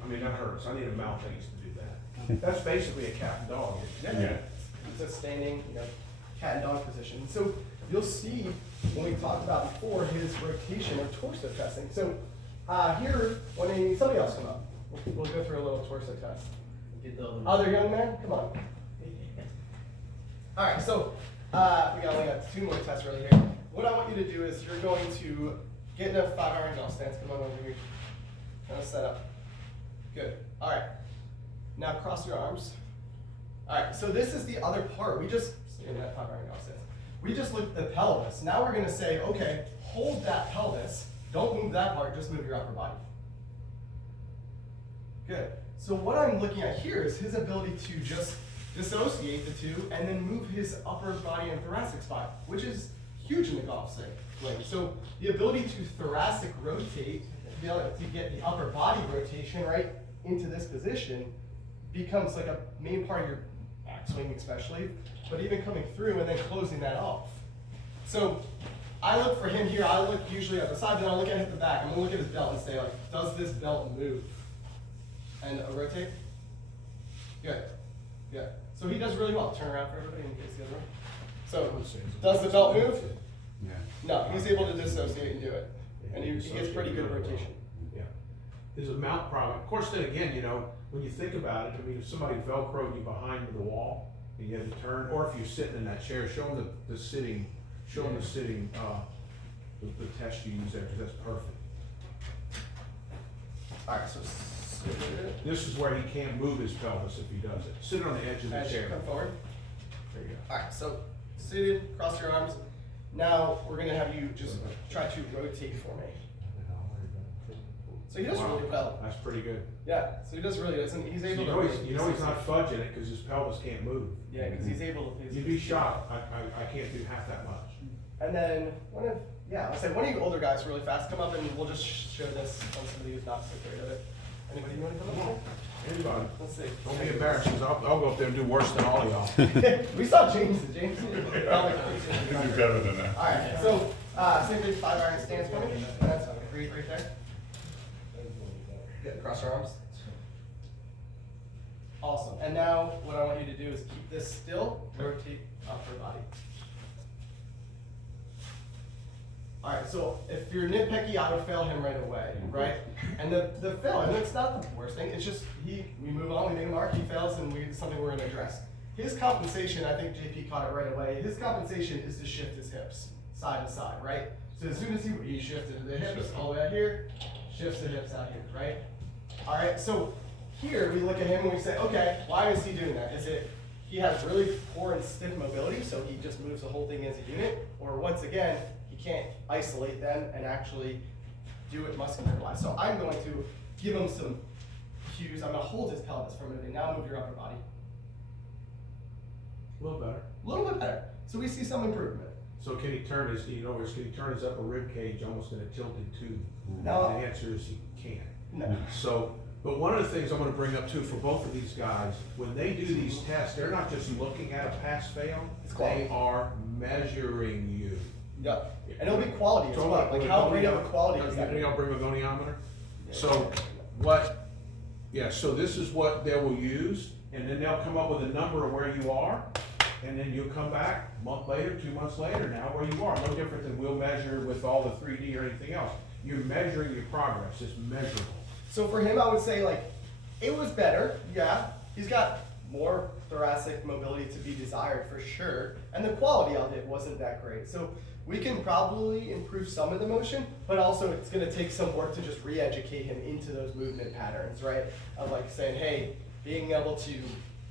I mean, that hurts. I need a mouthpiece to do that. That's basically a cat and dog. Yeah. It's a standing, cat and dog position. So you'll see when we talked about before his rotation or torso testing. So here, when somebody else come up, we'll go through a little torso test. Other young man, come on. All right, so we only got 2 more tests right here. What I want you to do is you're going to get in a 5-hour angel stance. Come on over here. Kind of set up. Good. All right. Now cross your arms. All right. So this is the other part. We just in that 5-hour angel stance. We just looked at the pelvis. Now we're going to say, okay, hold that pelvis. Don't move that part. Just move your upper body. Good. So what I'm looking at here is his ability to just dissociate the two and then move his upper body and thoracic spine, which is huge in the golf swing. So the ability to thoracic rotate, to be able to get the upper body rotation right into this position becomes like a main part of your backswing especially, but even coming through and then closing that off. So I look for him here, I look usually at the side, then I'll look at the back. I'm gonna look at his belt and say like, does this belt move? And rotate? Good, good. So he does really well. Turn around for everybody and face the other way. So, does the belt move? Yeah. No, he's able to dissociate and do it. And he gets pretty good rotation. Yeah. There's a mount problem. Of course, then again, you know, when you think about it, I mean, if somebody Velcroed you behind the wall and you had to turn, or if you're sitting in that chair, show them the sitting, the test you use there, because that's perfect. Alright, so This is where he can't move his pelvis if he does it. Sit on the edge of the as you chair. come forward. There you go. Alright, so seated, cross your arms. Now we're gonna have you just try to rotate for me. So he does Wow, really well. That's pretty good. Yeah, so he does really good. And he's So able you to. know he's not fudging it because his pelvis can't move. Yeah, because he's able to. You'd be shocked. I can't do half that much. And then I'll say one of you older guys really fast, come up and we'll just show this on somebody who's not so great at it. Anybody you want to come up? Anybody. Let's see. Don't be embarrassed, 'cause I'll go up there and do worse than all of y'all. We saw James. James. Probably. You do better than that. All right. So same big 5 iron stance for me. That's great right there. Good. Cross your arms. Awesome. And now what I want you to do is keep this still. Rotate upper body. All right, so if you're nitpicky, I would fail him right away, right? And the fail, and it's not the worst thing, it's just we move on, we make a mark, he fails, and it's something we're gonna address. His compensation, I think JP caught it right away, his compensation is to shift his hips, side to side, right? So as soon as he shifted the hips all the way out here, shifts the hips out here, right? All right, so here we look at him and we say, okay, why is he doing that? Is it he has really poor and stiff mobility, so he just moves the whole thing as a unit? Or once again, can't isolate them and actually do it muscular-wise. So I'm going to give him some cues. I'm going to hold his pelvis for a minute. Now move your upper body. A little better. A little bit better. So we see some improvement. So can he turn his, can he turn his upper rib cage almost in a tilted tube? No. The answer is he can't. No. So, but one of the things I'm gonna bring up too for both of these guys, when they do these tests, they're not just looking at a pass-fail, It's quality. they are measuring you. Yep. And it'll be quality as So well. Like how great of a quality is that? Maybe I'll bring a goniometer. Yeah. So so this is what they will use, and then they'll come up with a number of where you are, and then you'll come back a month later, 2 months later, now where you are. No different than we'll measure with all the 3D or anything else. You're measuring your progress, it's measurable. So for him, I would say like, it was better, yeah. He's got more thoracic mobility to be desired for sure, and the quality of it wasn't that great. So we can probably improve some of the motion, but also it's gonna take some work to just re-educate him into those movement patterns, right? Of like saying, hey, being able to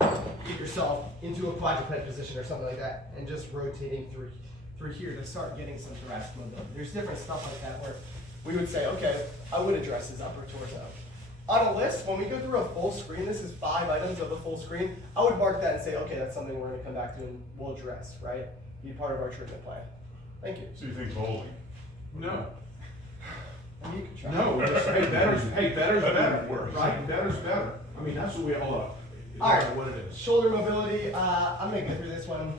get yourself into a quadruped position or something like that, and just rotating through here to start getting some thoracic mobility. There's different stuff like that where we would say, okay, I would address his upper torso. On a list, when we go through a full screen, this is 5 items of the full screen, I would mark that and say, okay, that's something we're gonna come back to and we'll address, right? Be part of our treatment plan. Thank you. So you think bowling? No. And you can try. No, it's, better's That better, didn't work. right? Better's better. I mean, that's what we all up. All right. What it is. Shoulder mobility, I'm gonna go through this one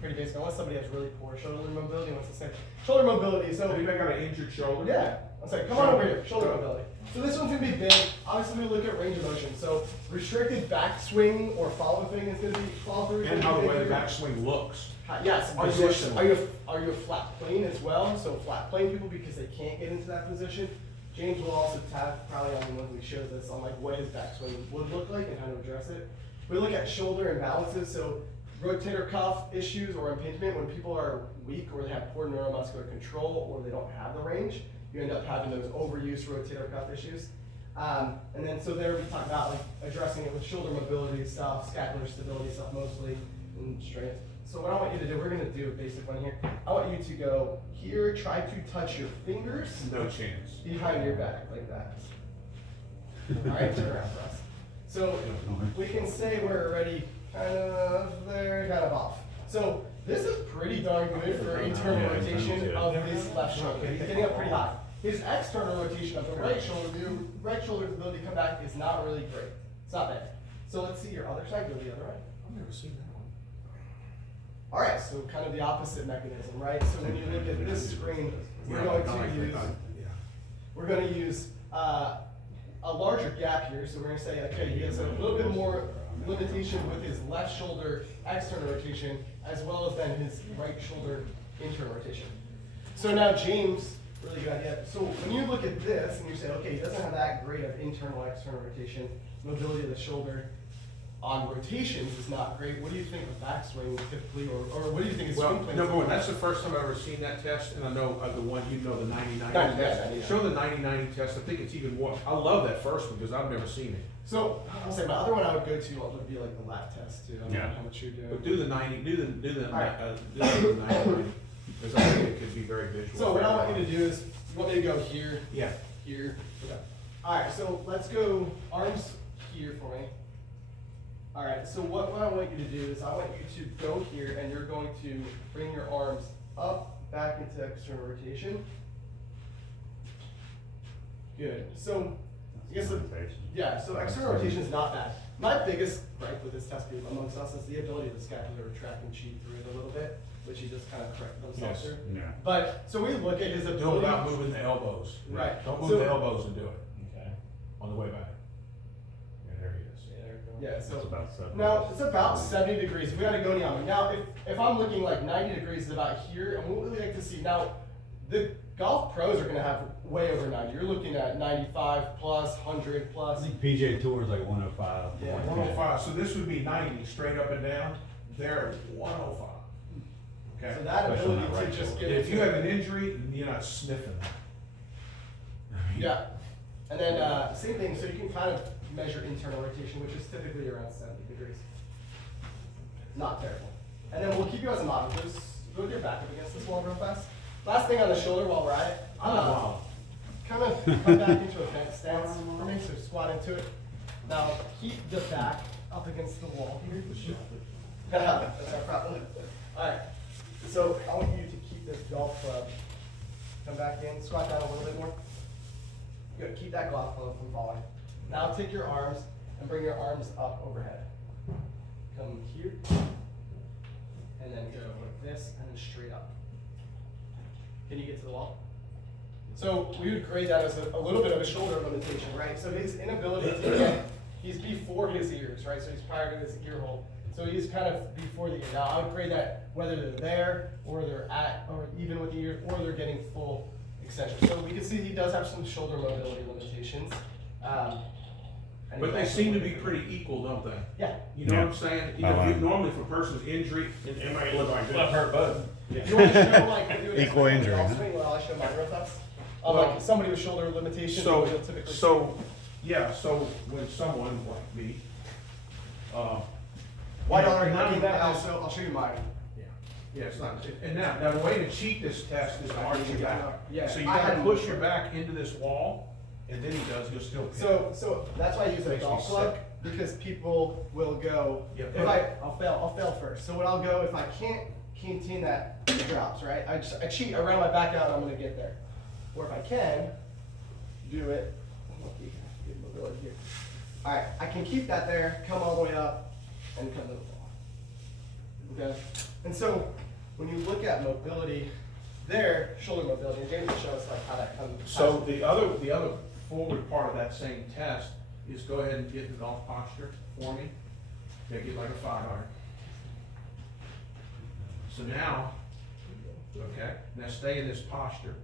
pretty basic, unless somebody has really poor shoulder mobility and wants to say. Shoulder mobility, so. Anybody got an injured shoulder? Yeah, I'm sorry, come on over here, shoulder mobility. So this one's gonna be big, obviously we look at range of motion, so restricted backswing or follow thing is gonna be, follow through. is And gonna how be the way the big. backswing looks. Yes, Positional. are you a flat plane as well? So flat plane people, because they can't get into that position. James will also tap probably on the one who shows us on like what his backswing would look like and how to address it. We look at shoulder imbalances, so rotator cuff issues or impingement when people are weak or they have poor neuromuscular control or they don't have the range, you end up having those overuse rotator cuff issues. And then so there we talk about like addressing it with shoulder mobility stuff, scapular stability stuff mostly, and strength. So what I want you to do, we're gonna do a basic one here. I want you to go here, try to touch your fingers No chance. behind your back, like that. All right, turn around for us. So we can say we're already kind of there, kind of off. So this is pretty darn good for internal Yeah, rotation yeah. of his left shoulder. He's getting up pretty high. His external rotation of the right shoulder's ability to come back is not really great. It's not bad. So let's see your other side, go the other way. I've never seen that one. All right, so kind of the opposite mechanism, right? So when you look at this screen, we're going to use a larger gap here. So we're going to say, okay, he has a little bit more limitation with his left shoulder external rotation, as well as then his right shoulder internal rotation. So now James, really good idea. So when you look at this and you say, okay, he doesn't have that great of internal external rotation, mobility of the shoulder on rotations is not great. What do you think of backswing typically, or what do you think his swing Well, plane? number one, that's the first time I've ever seen that test, and I know the one, you know, the 90-90 90, test. yeah. Show the 90-90 test, I think it's even more, I love that first one, because I've never seen it. So I'll say my other one I would go to would be like the lap test too. I don't know Yeah. how much you're doing. But do the 90, do the Alright. 90-90, because I think it could be very visual. So what I want you to do is, you want me to go here, Yeah, here. Okay. All right, so let's go arms here for me. All right, so what I want you to do is I want you to go here and you're going to bring your arms up, back into external rotation. Good. So, I guess, yeah, so external rotation is not bad. My biggest gripe with this test group amongst us is the ability of the scapular to retract and cheat through it a little bit, which he just kind of corrected himself Yes. through. Yeah. But, so we look at his do it ability. without moving the elbows. Right. Don't move So- the elbows and do it, Okay. on the way back. Yeah, there he is. Yeah, so. It's about 7. Now, it's about 70 degrees. We gotta go down. Now, if I'm looking like 90 degrees is about here, and what we like to see, now, the golf pros are gonna have way over 90. You're looking at 95 plus, 100 I plus. think PJ Tour is like 105. Yeah, 105, so this would be 90, straight up and down, they're 105. Okay? So that Especially on ability that right to just shoulder. get. If you have an injury, you're not sniffing that. Yeah. And then, same thing, so you can kind of measure internal rotation, which is typically around 70 degrees. Not terrible. And then we'll keep you as a model. Just go with your back up against this wall real fast. Last thing on the shoulder while we're at it. Kind of come back into a bent stance for me, so squat into it. Now, keep the back up against the wall here. That's our problem. Alright, so I want you to keep this golf club, come back in, squat down a little bit more. Good, keep that golf club from falling. Now take your arms and bring your arms up overhead. Come here, and then go like this, and then straight up. Can you get to the wall? So we would grade that as a little bit of a shoulder limitation, right? So his inability to get, he's before his ears, right? So he's prior to his ear hole. So he's kind of before the ear. Now I would grade that whether they're there, or they're at, or even with the ears, or they're getting full extension. So we can see he does have some shoulder mobility limitations. And But he they also- seem to be pretty equal, don't they? Yeah. You know Yeah. what I'm saying? I like it. Normally if a person's injury, and it might look like this. I've heard both. Yeah. You want to show like what you would Equal expect injury, in a golf huh? swing? Well, I'll show mine real fast. Well, Like somebody with shoulder limitations, you'll So, typically. so when someone like me, Why don't I none of that I'll is- show you mine. Yeah, it's not, and now the way to cheat this test is to arch your back. Yeah, So you I gotta had- push your back into this wall, and then he does, you'll still pin. So that's why I use a Makes me golf club, sick. because people will go, Yeah, if I'll fail first. So what I'll go, if I can't maintain that, it drops, right? I cheat, I round my back out and I'm gonna get there. Or if I can, do it, get mobility here. Alright, I can keep that there, come all the way up, and come to the wall. Okay? And so, when you look at mobility, there, shoulder mobility, and James will show us like how that comes. So the other forward part of that same test is go ahead and get the golf posture for me. Yeah, get like a 5-iron. So now, okay, now stay in this posture.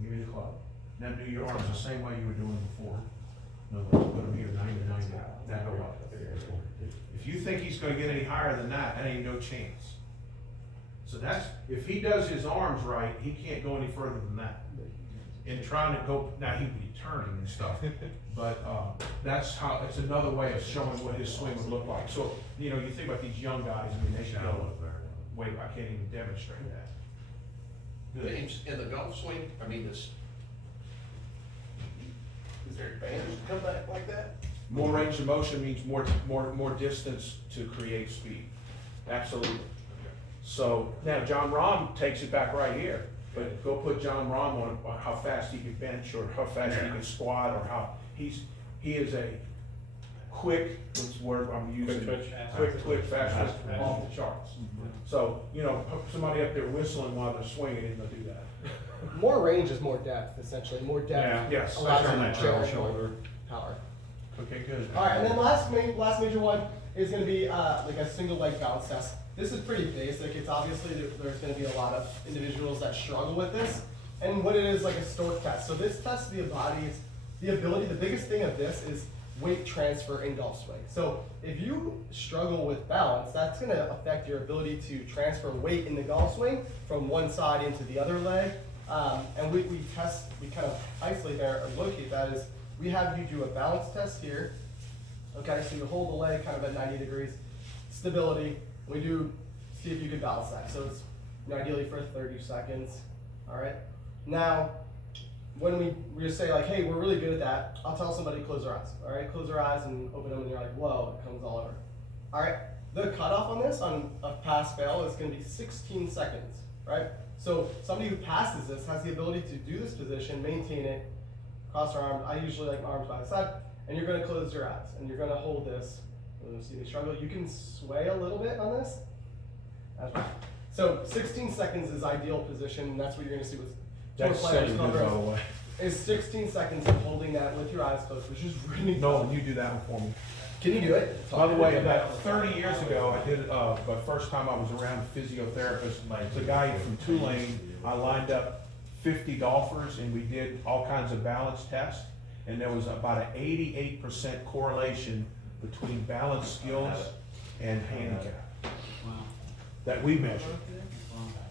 Give me the club. Now do your arms the same way you were doing before. No, let's put them here, 90. Now go up. If you think he's gonna get any higher than that, that ain't no chance. So that's, if he does his arms right, he can't go any further than that. In trying to go, now he'd be turning and stuff, but, that's how, it's another way of showing what his swing would look like. So, you know, you think about these young guys, I mean, they should go, wait, I can't even demonstrate that. Good. James, in the golf swing, I mean, this, is there advantage to come back like that? More range of motion means more distance to create speed. Absolutely. So now John Rahm takes it back right here, but go put John Rahm on how fast he can bench or how fast he can squat or how he is a quick, what's the word I'm using? Quick twitch, fast twitch, off the charts. So, you know, somebody up there whistling while they're swinging isn't gonna do that. More range is more depth, essentially. More depth Yes. allows you Turn to that generate shoulder. more power. Okay, good. All right, and then last major one is going to be like a single leg balance test. This is pretty basic. It's obviously there's going to be a lot of individuals that struggle with this, and what it is like a stork test. So this tests the body's ability. The biggest thing of this is weight transfer in golf swing. So if you struggle with balance, that's going to affect your ability to transfer weight in the golf swing from one side into the other leg. And we kind of isolate there or locate that is we have you do a balance test here. Okay, so you hold the leg kind of at 90 degrees, stability. We do see if you can balance that. So it's ideally for 30 seconds. All right. Now, when we just say like, hey, we're really good at that, I'll tell somebody close their eyes. All right, close their eyes and open them, and you're like, whoa, it comes all over. All right. The cutoff on this, on a pass fail, is going to be 16 seconds. Right. So somebody who passes this has the ability to do this position, maintain it, cross their arms. I usually like my arms by the side, and you're going to close your eyes, and you're going to hold this. You're going to see me struggle. You can sway a little bit on this. That's right. So 16 seconds is ideal position, and that's what you're going to see with tour That's players. setting good, by the way. Is 16 seconds of holding that with your eyes closed, which is really Nolan, you do that one for me. Can you do it? By the way, about 30 years ago, I did, the first time I was around a physiotherapist, the guy from Tulane, I lined up 50 golfers and we did all kinds of balance tests. And there was about an 88% correlation between balance skills and handicap. That we measured.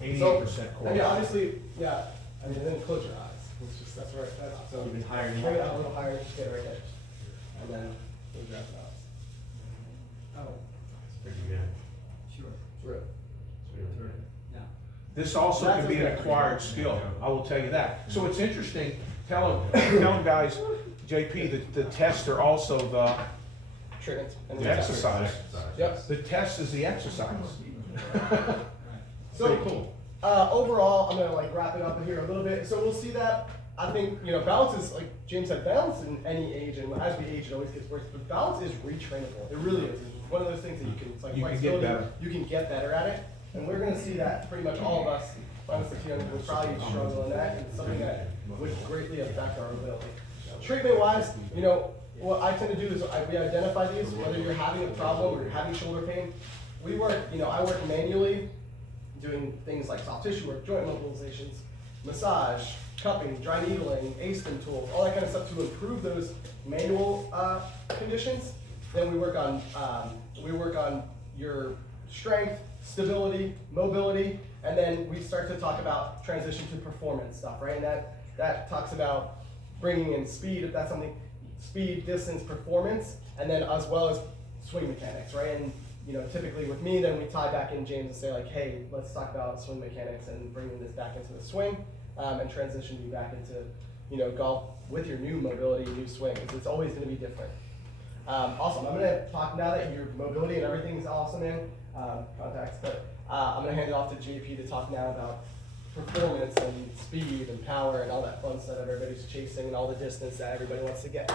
88% So, I mean, correlation. obviously, yeah. I mean, then close your eyes. It's just that's right. That's so Even higher. bring it up a little higher, just get it right there, and then close your eyes. Oh, Pretty good. through. This also That's can be an okay. acquired skill, I will tell you that. So it's interesting, tell them guys, JP, the tests are also the Treatment and exercise. Yep. The test is the exercise. So Pretty cool. overall, I'm gonna like wrap it up here a little bit. So we'll see that. I think balance is like James said, balance in any age, and as we age, it always gets worse. But balance is retrainable. It really is. It's one of those things that you can. It's like You can get flexibility. better. You can get better at it, and we're gonna see that pretty much all of us. Honestly, will probably struggle in that, and it's something that would greatly affect our ability. Treatment-wise, what I tend to do is we identify these. Whether you're having a problem or you're having shoulder pain, we work. I work manually, doing things like soft tissue work, joint mobilizations, massage, cupping, dry needling, ASTEM tools, all that kind of stuff to improve those manual conditions. Then we work on your strength, stability, mobility, and then we start to talk about transition to performance stuff, right? And that talks about bringing in speed, if that's something, speed, distance, performance, and then as well as swing mechanics, right? And typically with me, then we tie back in James and say like, hey, let's talk about swing mechanics and bringing this back into the swing, and transition you back into golf with your new mobility, new swing, because it's always going to be different. Awesome. I'm going to talk now that your mobility and everything's awesome in contacts, but I'm going to hand it off to JP to talk now about performance and speed and power and all that fun stuff everybody's chasing and all the distance that everybody wants to get.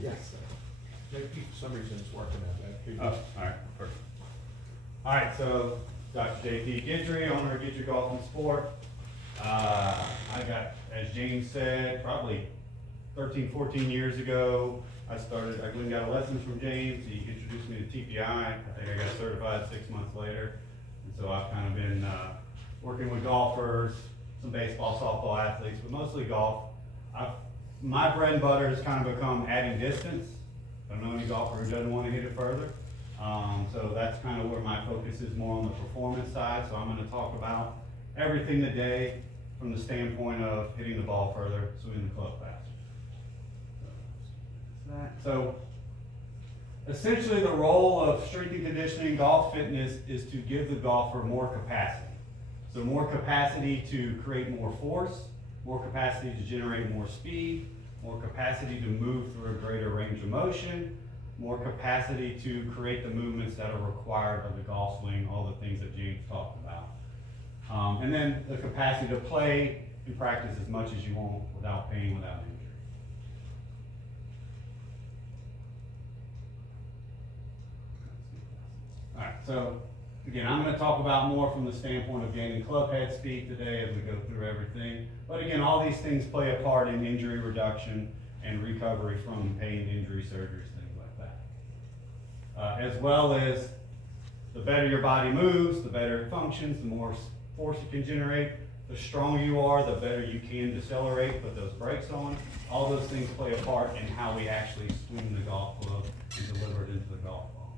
Yes. JP, for some reason it's working Oh, out. all right, perfect. All right, so Dr. JP Guidry, owner of Guidry Golf and Sport. I got, as James said, probably 13, 14 years ago, I went and got a lesson from James. He introduced me to TPI. I think I got certified 6 months later. And so I've kind of been working with golfers, some baseball, softball athletes, but mostly golf. My bread and butter has kind of become adding distance. I don't know any golfer who doesn't want to hit it further. So that's kind of where my focus is, more on the performance side. So I'm going to talk about everything today from the standpoint of hitting the ball further, swinging the club faster. So essentially the role of strength and conditioning, golf fitness, is to give the golfer more capacity. So more capacity to create more force, more capacity to generate more speed, more capacity to move through a greater range of motion, more capacity to create the movements that are required of the golf swing, all the things that James talked about. And then the capacity to play and practice as much as you want without pain, without injury. Alright, so again, I'm going to talk about more from the standpoint of gaining club head speed today as we go through everything. But again, all these things play a part in injury reduction and recovery from pain, injury, surgeries, things like that. As well as the better your body moves, the better it functions, the more force you can generate. The stronger you are, the better you can decelerate, put those brakes on. All those things play a part in how we actually swing the golf club and deliver it into the golf ball.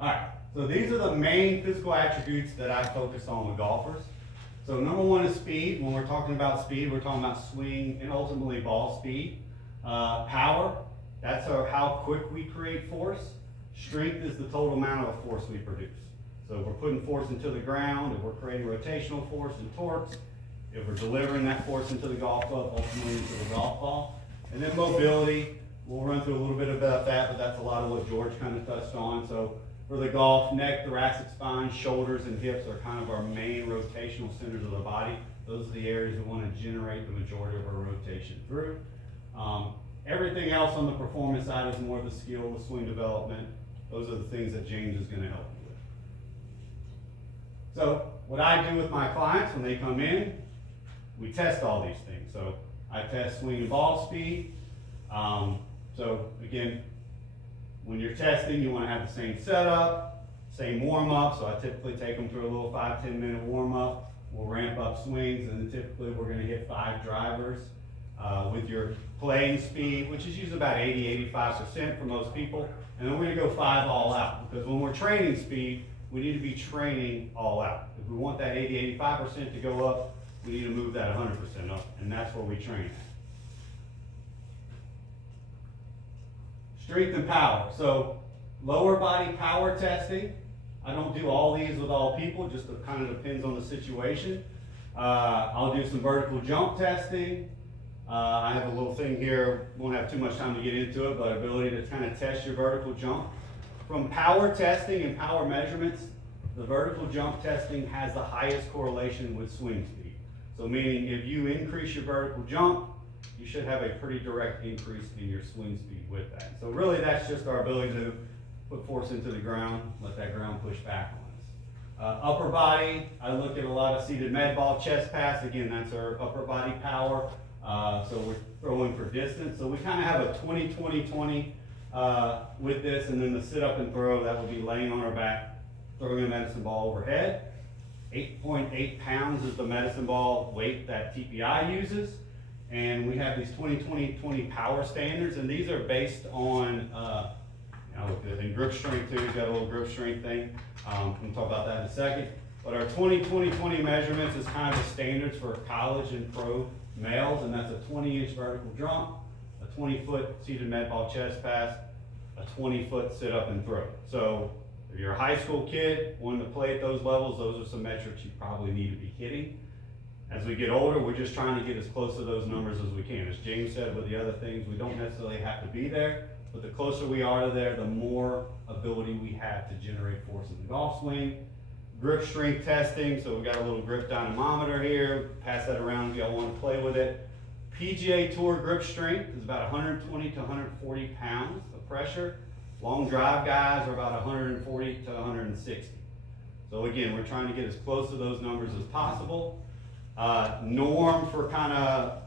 Alright, so these are the main physical attributes that I focus on with golfers. So number one is speed. When we're talking about speed, we're talking about swing and ultimately ball speed. Power, that's how quick we create force. Strength is the total amount of force we produce. So if we're putting force into the ground, if we're creating rotational force and torques, if we're delivering that force into the golf club, ultimately into the golf ball. And then mobility, we'll run through a little bit about that, but that's a lot of what George kind of touched on. So for the golf, neck, thoracic spine, shoulders, and hips are kind of our main rotational centers of the body. Those are the areas we want to generate the majority of our rotation through. Everything else on the performance side is more the skill, the swing development. Those are the things that James is going to help you with. So what I do with my clients when they come in, we test all these things. So I test swing and ball speed. So again, when you're testing, you want to have the same setup, same warm up. So I typically take them through a little 5-10 minute warm up. We'll ramp up swings, and then typically we're going to hit 5 drivers with your playing speed, which is usually about 80-85% for most people. And then we're going to go 5 all out, because when we're training speed, we need to be training all out. If we want that 80-85% to go up, we need to move that 100% up, and that's where we train at. Strength and power. So lower body power testing. I don't do all these with all people, just kind of depends on the situation. I'll do some vertical jump testing. I have a little thing here, won't have too much time to get into it, but ability to kind of test your vertical jump. From power testing and power measurements, the vertical jump testing has the highest correlation with swing speed. So meaning if you increase your vertical jump, you should have a pretty direct increase in your swing speed with that. So really that's just our ability to put force into the ground, let that ground push back on us. Upper body, I look at a lot of seated med ball chest pass. Again, that's our upper body power. So we're throwing for distance. So we kind of have a 20-20-20 with this, and then the sit up and throw, that would be laying on our back, throwing a medicine ball overhead. 8.8 pounds is the medicine ball weight that TPI uses. And we have these 20-20-20 power standards, and these are based on, and grip strength too. We've got a little grip strength thing. We'll talk about that in a second. But our 20-20-20 measurements is kind of the standards for college and pro males, and that's a 20-inch vertical jump, a 20-foot seated med ball chest pass, a 20-foot sit up and throw. So if you're a high school kid wanting to play at those levels, those are some metrics you probably need to be hitting. As we get older, we're just trying to get as close to those numbers as we can. As James said with the other things, we don't necessarily have to be there, but the closer we are to there, the more ability we have to generate force in the golf swing. Grip strength testing, so we've got a little grip dynamometer here. Pass that around if y'all want to play with it. PGA Tour grip strength is about 120 to 140 pounds of pressure. Long drive guys are about 140 to 160. So again, we're trying to get as close to those numbers as possible. Norm for kind of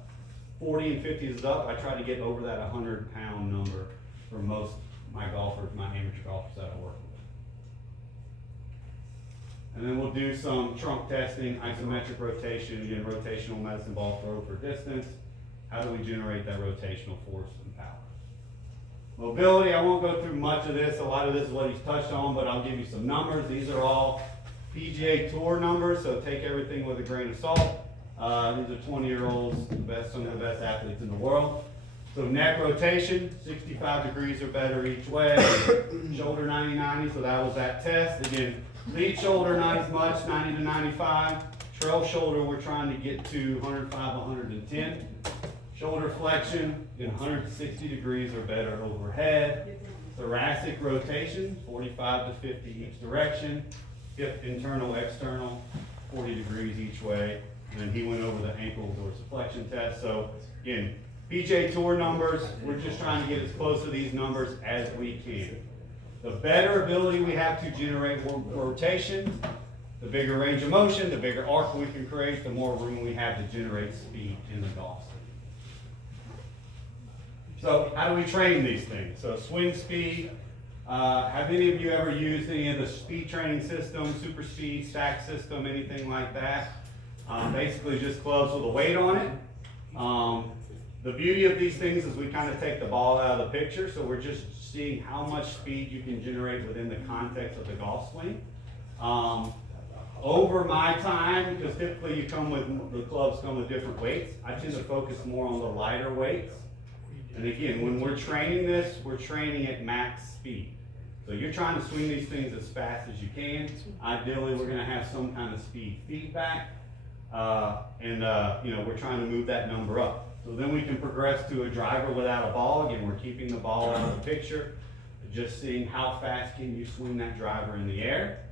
40 and 50 is up. I try to get over that 100-pound number for most of my golfers, my amateur golfers that I work with. And then we'll do some trunk testing, isometric rotation, again, rotational medicine ball throw for distance. How do we generate that rotational force and power? Mobility, I won't go through much of this. A lot of this is what he's touched on, but I'll give you some numbers. These are all PGA Tour numbers, so take everything with a grain of salt. These are 20-year-olds, some of the best athletes in the world. So neck rotation, 65 degrees or better each way. Shoulder 90-90, so that was that test. Again, lead shoulder not as much, 90 to 95. Trail shoulder, we're trying to get to 105, 110. shoulder flexion in 160 degrees or better overhead, thoracic rotation, 45 to 50 each direction, hip internal, external, 40 degrees each way, and then he went over the ankle dorsiflexion test. So again, PJ Tour numbers, we're just trying to get as close to these numbers as we can. The better ability we have to generate more rotation, the bigger range of motion, the bigger arc we can create, the more room we have to generate speed in the golf swing. So how do we train these things? So swing speed, have any of you ever used any of the speed training systems, super speed, stack system, anything like that? Basically just clubs with a weight on it. The beauty of these things is we kind of take the ball out of the picture, so we're just seeing how much speed you can generate within the context of the golf swing. Over my time, because typically the clubs come with different weights, I tend to focus more on the lighter weights. And again, when we're training this, we're training at max speed. So you're trying to swing these things as fast as you can. Ideally, we're gonna have some kind of speed feedback. We're trying to move that number up. So then we can progress to a driver without a ball. Again, we're keeping the ball out of the picture, just seeing how fast can you swing that driver in the air.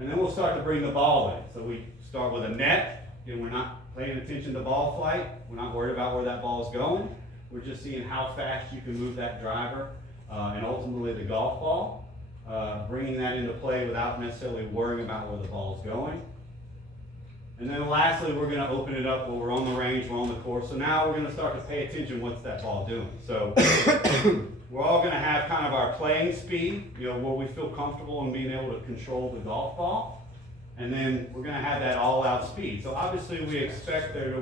And then we'll start to bring the ball in. So we start with a net. Again, we're not paying attention to ball flight. We're not worried about where that ball is going. We're just seeing how fast you can move that driver and ultimately the golf ball, bringing that into play without necessarily worrying about where the ball is going. And then lastly, we're gonna open it up where we're on the range, we're on the course. So now we're gonna start to pay attention, what's that ball doing? So we're all gonna have kind of our playing speed, where we feel comfortable in being able to control the golf ball. And then we're gonna have that all out speed. So obviously we expect to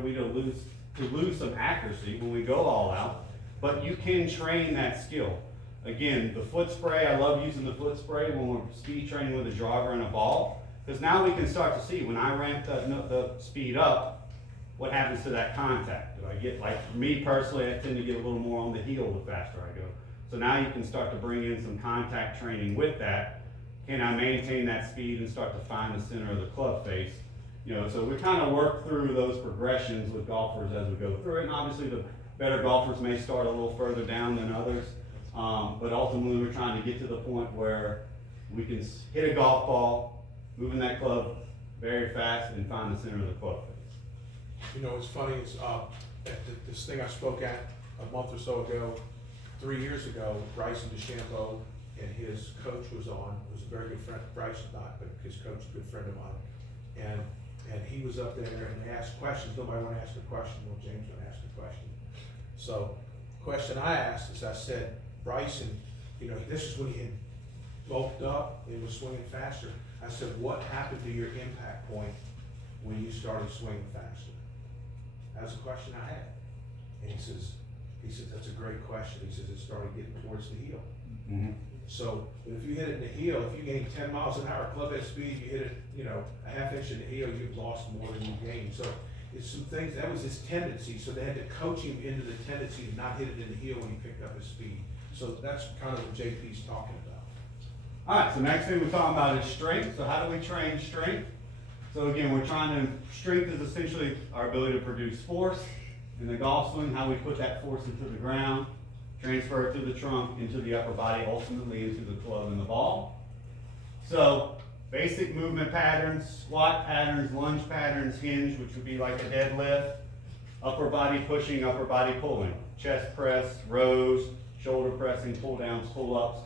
lose some accuracy when we go all out, but you can train that skill. Again, the foot spray, I love using the foot spray when we're speed training with a driver and a ball. Because now we can start to see, when I ramp the speed up, what happens to that contact? Do I get, like me personally, I tend to get a little more on the heel the faster I go. So now you can start to bring in some contact training with that. Can I maintain that speed and start to find the center of the club face? So we kind of work through those progressions with golfers as we go through it. And obviously the better golfers may start a little further down than others. But ultimately we're trying to get to the point where we can hit a golf ball, moving that club very fast and find the center of the club face. What's funny is, this thing I spoke at a month or so ago, 3 years ago, Bryson DeChambeau and his coach was on. It was a very good friend, Bryson not, but his coach, a good friend of mine. And he was up there and asked questions. Nobody wanted to ask a question. Well, James would ask a question. So, question I asked is, I said, Bryson, this is when he had bulked up and was swinging faster. I said, what happened to your impact point when you started swinging faster? That was a question I had. And he says, that's a great question. He says, it started getting towards the heel. Mm-hmm. So if you hit it in the heel, if you gain 10 miles an hour club head speed, you hit it, a half inch in the heel, you've lost more than you gained. So it's some things, that was his tendency. So they had to coach him into the tendency to not hit it in the heel when he picked up his speed. So that's kind of what JP's talking about. All right, so next thing we're talking about is strength. So how do we train strength? So again, strength is essentially our ability to produce force. In the golf swing, how we put that force into the ground, transfer it to the trunk, into the upper body, ultimately into the club and the ball. So basic movement patterns, squat patterns, lunge patterns, hinge, which would be like a deadlift, upper body pushing, upper body pulling, chest press, rows, shoulder pressing, pull downs, pull ups.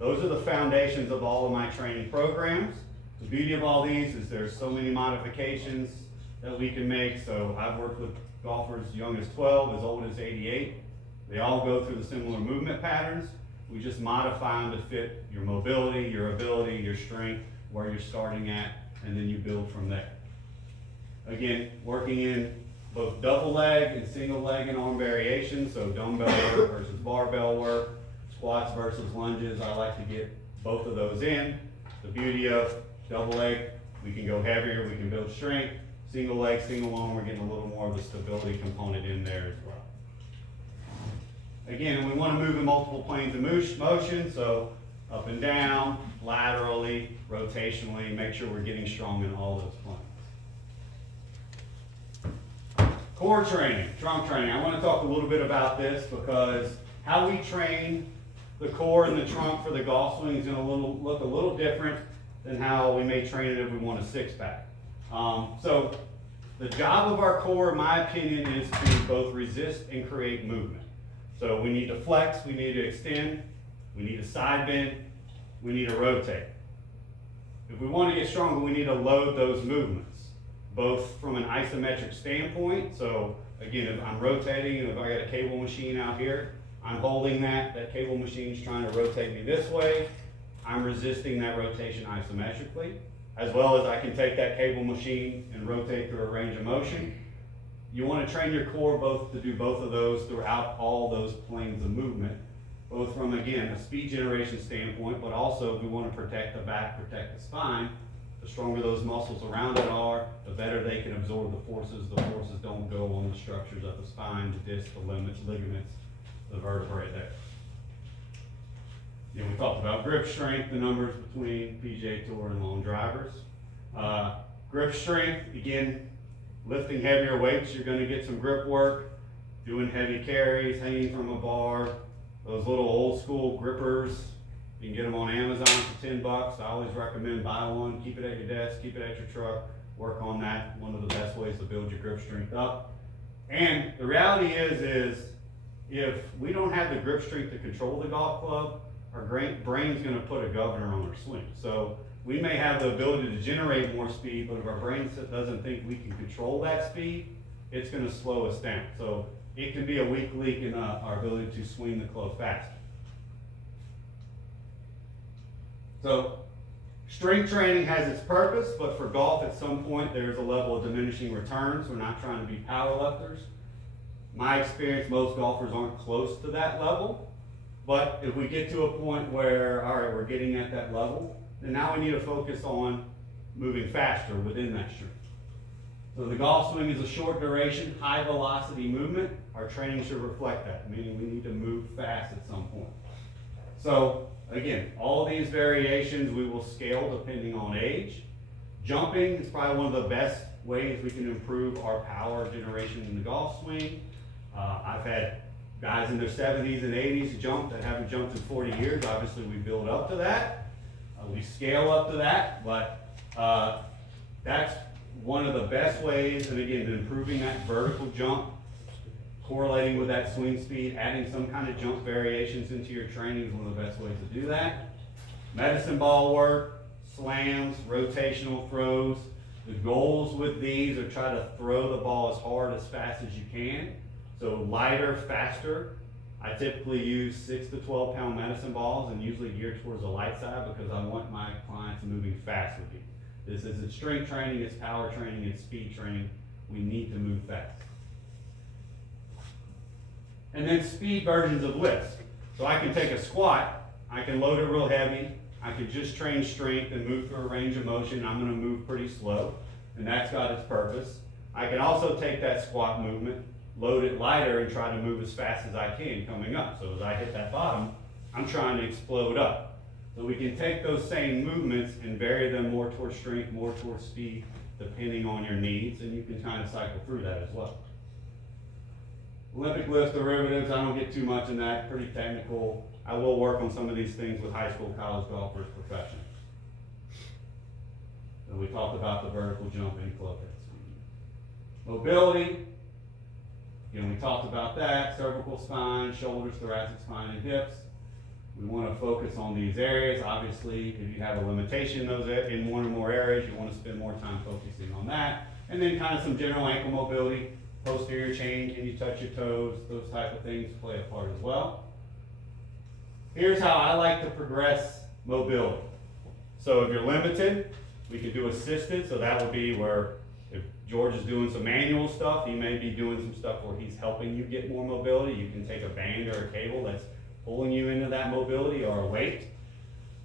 Those are the foundations of all of my training programs. The beauty of all these is there's so many modifications that we can make. So I've worked with golfers young as 12, as old as 88. They all go through the similar movement patterns. We just modify them to fit your mobility, your ability, your strength, where you're starting at, and then you build from there. Again, working in both double leg and single leg and arm variations, so dumbbell work versus barbell work, squats versus lunges. I like to get both of those in. The beauty of double leg, we can go heavier, we can build strength. Single leg, single arm, we're getting a little more of the stability component in there as well. Again, we want to move in multiple planes of motion, so up and down, laterally, rotationally, make sure we're getting strong in all those planes. Core training, trunk training. I want to talk a little bit about this because how we train the core and the trunk for the golf swing is going to look a little different than how we may train it if we want a six-pack. So the job of our core, in my opinion, is to both resist and create movement. So we need to flex, we need to extend, we need to side bend, we need to rotate. If we want to get stronger, we need to load those movements, both from an isometric standpoint. So again, if I'm rotating and if I got a cable machine out here, I'm holding that cable machine's trying to rotate me this way. I'm resisting that rotation isometrically, as well as I can take that cable machine and rotate through a range of motion. You want to train your core to do both of those throughout all those planes of movement, both from, again, a speed generation standpoint, but also we want to protect the back, protect the spine. The stronger those muscles around it are, the better they can absorb the forces. The forces don't go on the structures of the spine, the disc, the ligaments, the vertebrae there. Yeah, we talked about grip strength, the numbers between PGA Tour and long drivers. Grip strength, again, lifting heavier weights, you're going to get some grip work, doing heavy carries, hanging from a bar, those little old school grippers. You can get them on Amazon for $10. I always recommend buy one, keep it at your desk, keep it at your truck, work on that. One of the best ways to build your grip strength up. And the reality is if we don't have the grip strength to control the golf club, our brain's going to put a governor on our swing. So we may have the ability to generate more speed, but if our brain doesn't think we can control that speed, it's going to slow us down. So it can be a weak link in our ability to swing the club faster. So strength training has its purpose, but for golf at some point there's a level of diminishing returns. We're not trying to be power lifters. My experience, most golfers aren't close to that level. But if we get to a point where, all right, we're getting at that level, then now we need to focus on moving faster within that strength. So the golf swing is a short duration, high velocity movement. Our training should reflect that, meaning we need to move fast at some point. So again, all these variations we will scale depending on age. Jumping is probably one of the best ways we can improve our power generation in the golf swing. I've had guys in their 70s and 80s jump that haven't jumped in 40 years. Obviously, we build up to that. We scale up to that, but that's one of the best ways. And again, improving that vertical jump, correlating with that swing speed, adding some kind of jump variations into your training is one of the best ways to do that. Medicine ball work, slams, rotational throws. The goals with these are try to throw the ball as hard, as fast as you can. So lighter, faster. I typically use 6 to 12 pound medicine balls and usually geared towards the light side because I want my clients moving fast with me. This isn't strength training, it's power training, it's speed training. We need to move fast. And then speed versions of lifts. So I can take a squat, I can load it real heavy, I can just train strength and move through a range of motion. I'm gonna move pretty slow, and that's got its purpose. I can also take that squat movement, load it lighter and try to move as fast as I can coming up. So as I hit that bottom, I'm trying to explode up. So we can take those same movements and vary them more towards strength, more towards speed, depending on your needs, and you can kind of cycle through that as well. Olympic lift derivatives, I don't get too much in that, pretty technical. I will work on some of these things with high school, college golfers, professionals. And we talked about the vertical jumping, club hits. Mobility, again, we talked about that, cervical spine, shoulders, thoracic spine, and hips. We want to focus on these areas. Obviously, if you have a limitation in one or more areas, you want to spend more time focusing on that. And then kind of some general ankle mobility, posterior chain, can you touch your toes, those type of things play a part as well. Here's how I like to progress mobility. So if you're limited, we could do assisted, so that would be where if George is doing some manual stuff, he may be doing some stuff where he's helping you get more mobility. You can take a band or a cable that's pulling you into that mobility or a weight.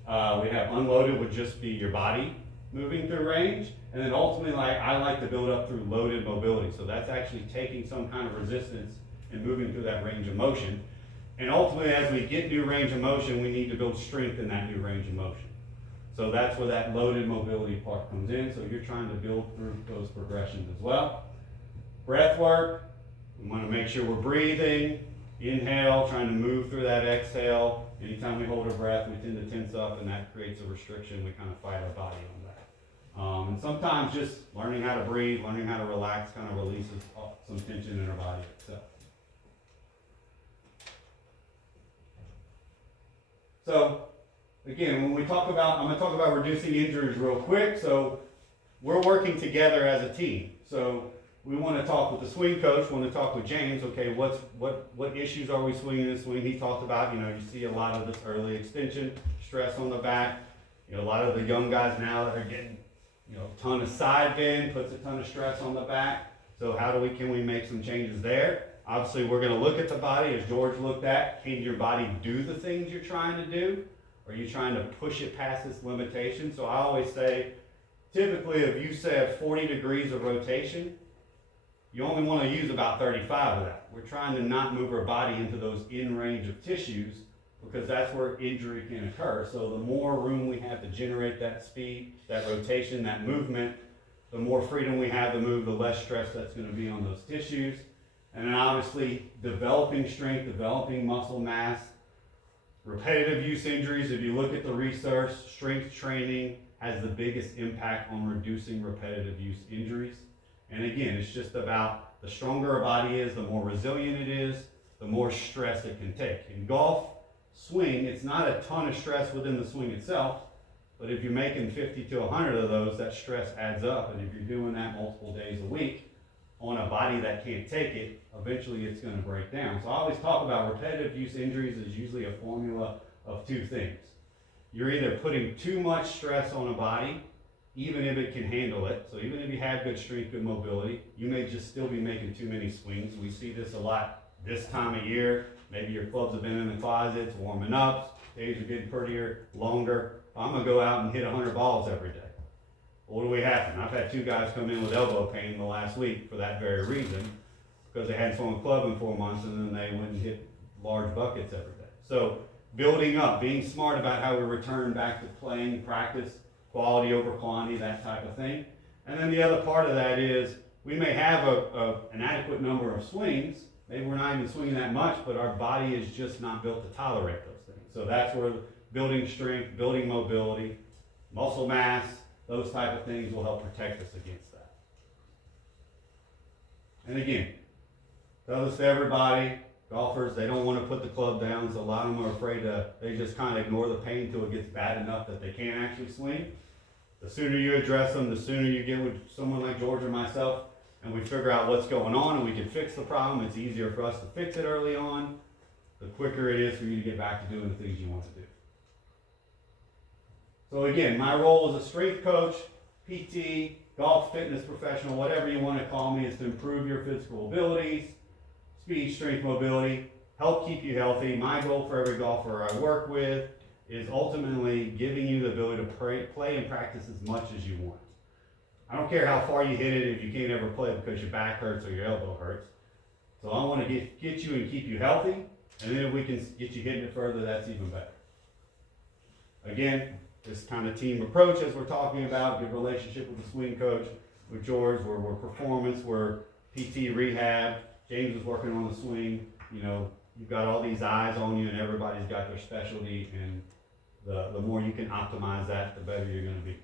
We have unloaded would just be your body moving through range. And then ultimately, I like to build up through loaded mobility. So that's actually taking some kind of resistance and moving through that range of motion. And ultimately, as we get new range of motion, we need to build strength in that new range of motion. So that's where that loaded mobility part comes in. So you're trying to build through those progressions as well. breath work. We want to make sure we're breathing, inhale, trying to move through that exhale. Anytime we hold our breath, we tend to tense up, and that creates a restriction. We kind of fight our body on that. And sometimes just learning how to breathe, learning how to relax kind of releases some tension in our body itself. So, again, when we talk about, I'm going to talk about reducing injuries real quick. So, we're working together as a team. So, we want to talk with the swing coach, want to talk with James, okay, what issues are we swinging in the swing? He talked about, you see a lot of this early extension, stress on the back. A lot of the young guys now that are getting, a ton of side bend, puts a ton of stress on the back. So can we make some changes there? Obviously, we're going to look at the body as George looked at. Can your body do the things you're trying to do? Or are you trying to push it past its limitation? So I always say, typically, if you say have 40 degrees of rotation, you only want to use about 35 of that. We're trying to not move our body into those in range of tissues because that's where injury can occur. So the more room we have to generate that speed, that rotation, that movement, the more freedom we have to move, the less stress that's going to be on those tissues. And then obviously developing strength, developing muscle mass, repetitive use injuries. If you look at the research, strength training has the biggest impact on reducing repetitive use injuries. And again, it's just about the stronger our body is, the more resilient it is, the more stress it can take. In golf, swing, it's not a ton of stress within the swing itself, but if you're making 50 to 100 of those, that stress adds up. And if you're doing that multiple days a week on a body that can't take it, eventually it's going to break down. So I always talk about repetitive use injuries is usually a formula of two things. You're either putting too much stress on a body, even if it can handle it. So even if you have good strength, good mobility, you may just still be making too many swings. We see this a lot this time of year. Maybe your clubs have been in the closets, warming up, days are getting prettier, longer. I'm gonna go out and hit 100 balls every day. What do we happen? I've had two guys come in with elbow pain in the last week for that very reason, because they hadn't swung a club in 4 months and then they went and hit large buckets every day. So building up, being smart about how we return back to playing, practice, quality over quantity, that type of thing. And then the other part of that is we may have an adequate number of swings. Maybe we're not even swinging that much, but our body is just not built to tolerate those things. So that's where building strength, building mobility, muscle mass, those type of things will help protect us against that. And again, tell this to everybody, golfers, they don't want to put the club down, so a lot of them are afraid they just kind of ignore the pain until it gets bad enough that they can't actually swing. The sooner you address them, the sooner you get with someone like George or myself, and we figure out what's going on and we can fix the problem. It's easier for us to fix it early on. The quicker it is for you to get back to doing the things you want to do. So again, my role as a strength coach, PT, golf fitness professional, whatever you want to call me, is to improve your physical abilities, speed, strength, mobility, help keep you healthy. My goal for every golfer I work with is ultimately giving you the ability to play and practice as much as you want. I don't care how far you hit it if you can't ever play because your back hurts or your elbow hurts. So I want to get you and keep you healthy, and then if we can get you hitting it further, that's even better. Again, this kind of team approach as we're talking about, good relationship with the swing coach, with George, we're performance, we're PT rehab, James is working on the swing, you've got all these eyes on you and everybody's got their specialty, and the more you can optimize that, the better you're going to be.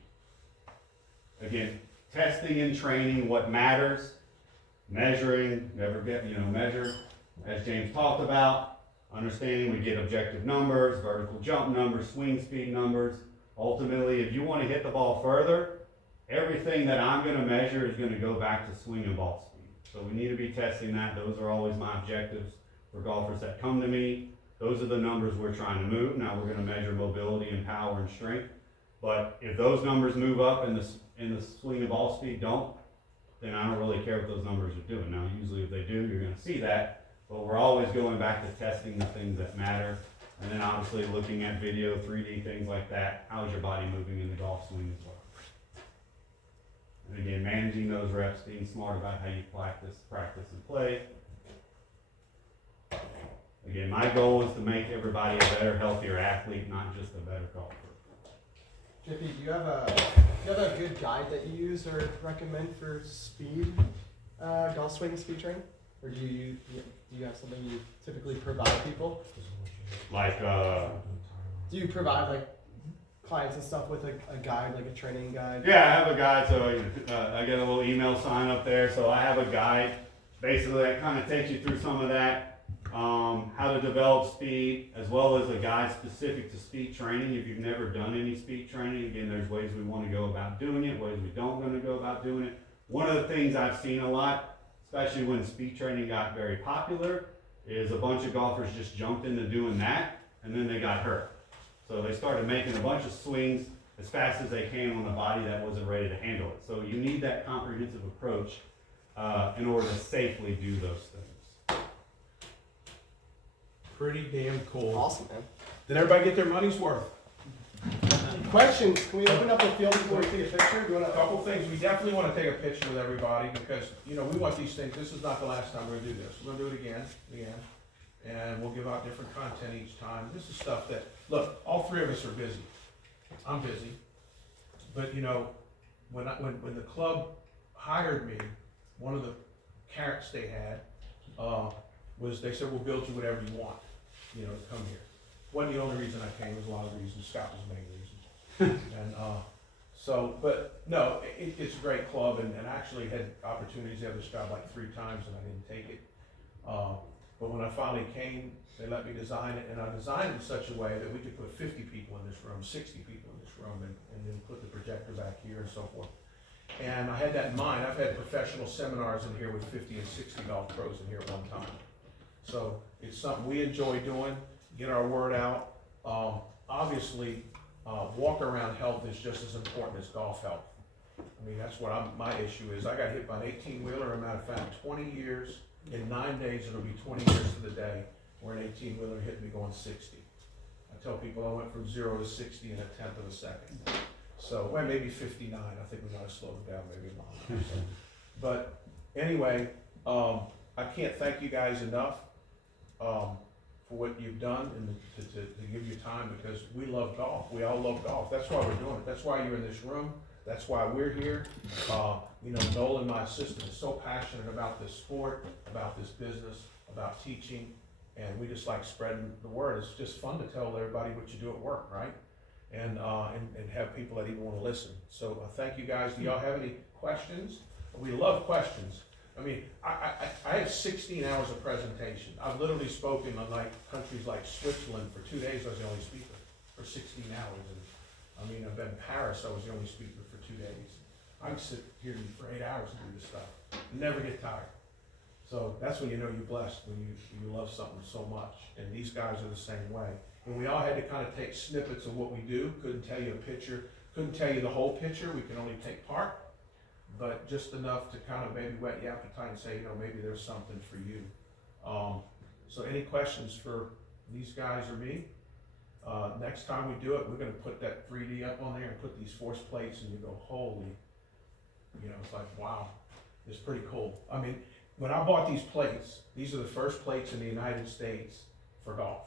Again, testing and training, what matters, measuring, measure, as James talked about, understanding we get objective numbers, vertical jump numbers, swing speed numbers. Ultimately, if you want to hit the ball further, everything that I'm going to measure is going to go back to swing and ball speed. So we need to be testing that. Those are always my objectives for golfers that come to me. Those are the numbers we're trying to move. Now we're going to measure mobility and power and strength. But if those numbers move up and the swing and ball speed don't, then I don't really care what those numbers are doing. Now usually if they do, you're going to see that. But we're always going back to testing the things that matter. And then obviously looking at video, 3D, things like that. How's your body moving in the golf swing as well? And again, managing those reps, being smart about how you practice and play. Again, my goal is to make everybody a better, healthier athlete, not just a better golfer. JP, do you have a good guide that you use or recommend for speed? golf swing speed training, or do you have something you typically provide people? Like, Do you provide like clients and stuff with a guide, like a training guide? yeah, I have a guide, so I get a little email sign up there, so I have a guide. Basically, that kind of takes you through some of that, how to develop speed, as well as a guide specific to speed training. If you've never done any speed training, again, there's ways we want to go about doing it, ways we don't want to go about doing it. One of the things I've seen a lot, especially when speed training got very popular, is a bunch of golfers just jumped into doing that, and then they got hurt. So they started making a bunch of swings as fast as they can on a body that wasn't ready to handle it. So you need that comprehensive approach in order to safely do those things. Pretty damn cool. Awesome, man. Did everybody get their money's worth? Questions? Can we open up the field before we take a picture? Do you A want couple things, we definitely wanna take a picture with everybody, because, you know, we want these things, this is not the last time we're gonna do this, we're gonna do it again, and we'll give out different content each time. This is stuff that, look, all three of us are busy. I'm busy, but you know, when the club hired me, one of the carrots they had, was they said, we'll build you whatever you want, you know, to come here. Wasn't the only reason I came, there's a lot of reasons, Scott was the main reason. And, so, but no, it's a great club, and I actually had opportunities to have this job like 3 times and I didn't take it. But when I finally came, they let me design it, and I designed it in such a way that we could put 50 people in this room, 60 people in this room, and then put the projector back here and so forth. And I had that in mind. I've had professional seminars in here with 50 and 60 golf pros in here at one time. So it's something we enjoy doing, get our word out. Obviously, walk-around health is just as important as golf health. I mean, that's what my issue is. I got hit by an 18-wheeler, as a matter of fact, 20 years. In 9 days, it'll be 20 years to the day, where an 18-wheeler hit me going 60. I tell people I went from 0 to 60 in a tenth of a second. So, well, maybe 59. I think we gotta slow it down maybe a lot. So, but anyway, I can't thank you guys enough for what you've done and to give you time, because we love golf. We all love golf. That's why we're doing it. That's why you're in this room. That's why we're here. You know, Nolan, my assistant, is so passionate about this sport, about this business, about teaching, and we just like spreading the word. It's just fun to tell everybody what you do at work, right? And have people that even want to listen. So thank you guys. Do y'all have any questions? We love questions. I mean, I have 16 hours of presentation. I've literally spoken on like countries like Switzerland for 2 days. I was the only speaker for 16 hours. And I mean, I've been in Paris. I was the only speaker for 2 days. I can sit here for 8 hours and do this stuff. Never get tired. So that's when you know you're blessed, when you love something so much. And these guys are the same way. And we all had to kind of take snippets of what we do. Couldn't tell you a picture. Couldn't tell you the whole picture. We can only take part. But just enough to kind of maybe whet your appetite and say, you know, maybe there's something for you. So any questions for these guys or me? Next time we do it, we're gonna put that 3D up on there and put these force plates, and you go, holy, you know, it's like, wow, it's pretty cool. I mean, when I bought these plates, these are the first plates in the United States for golf.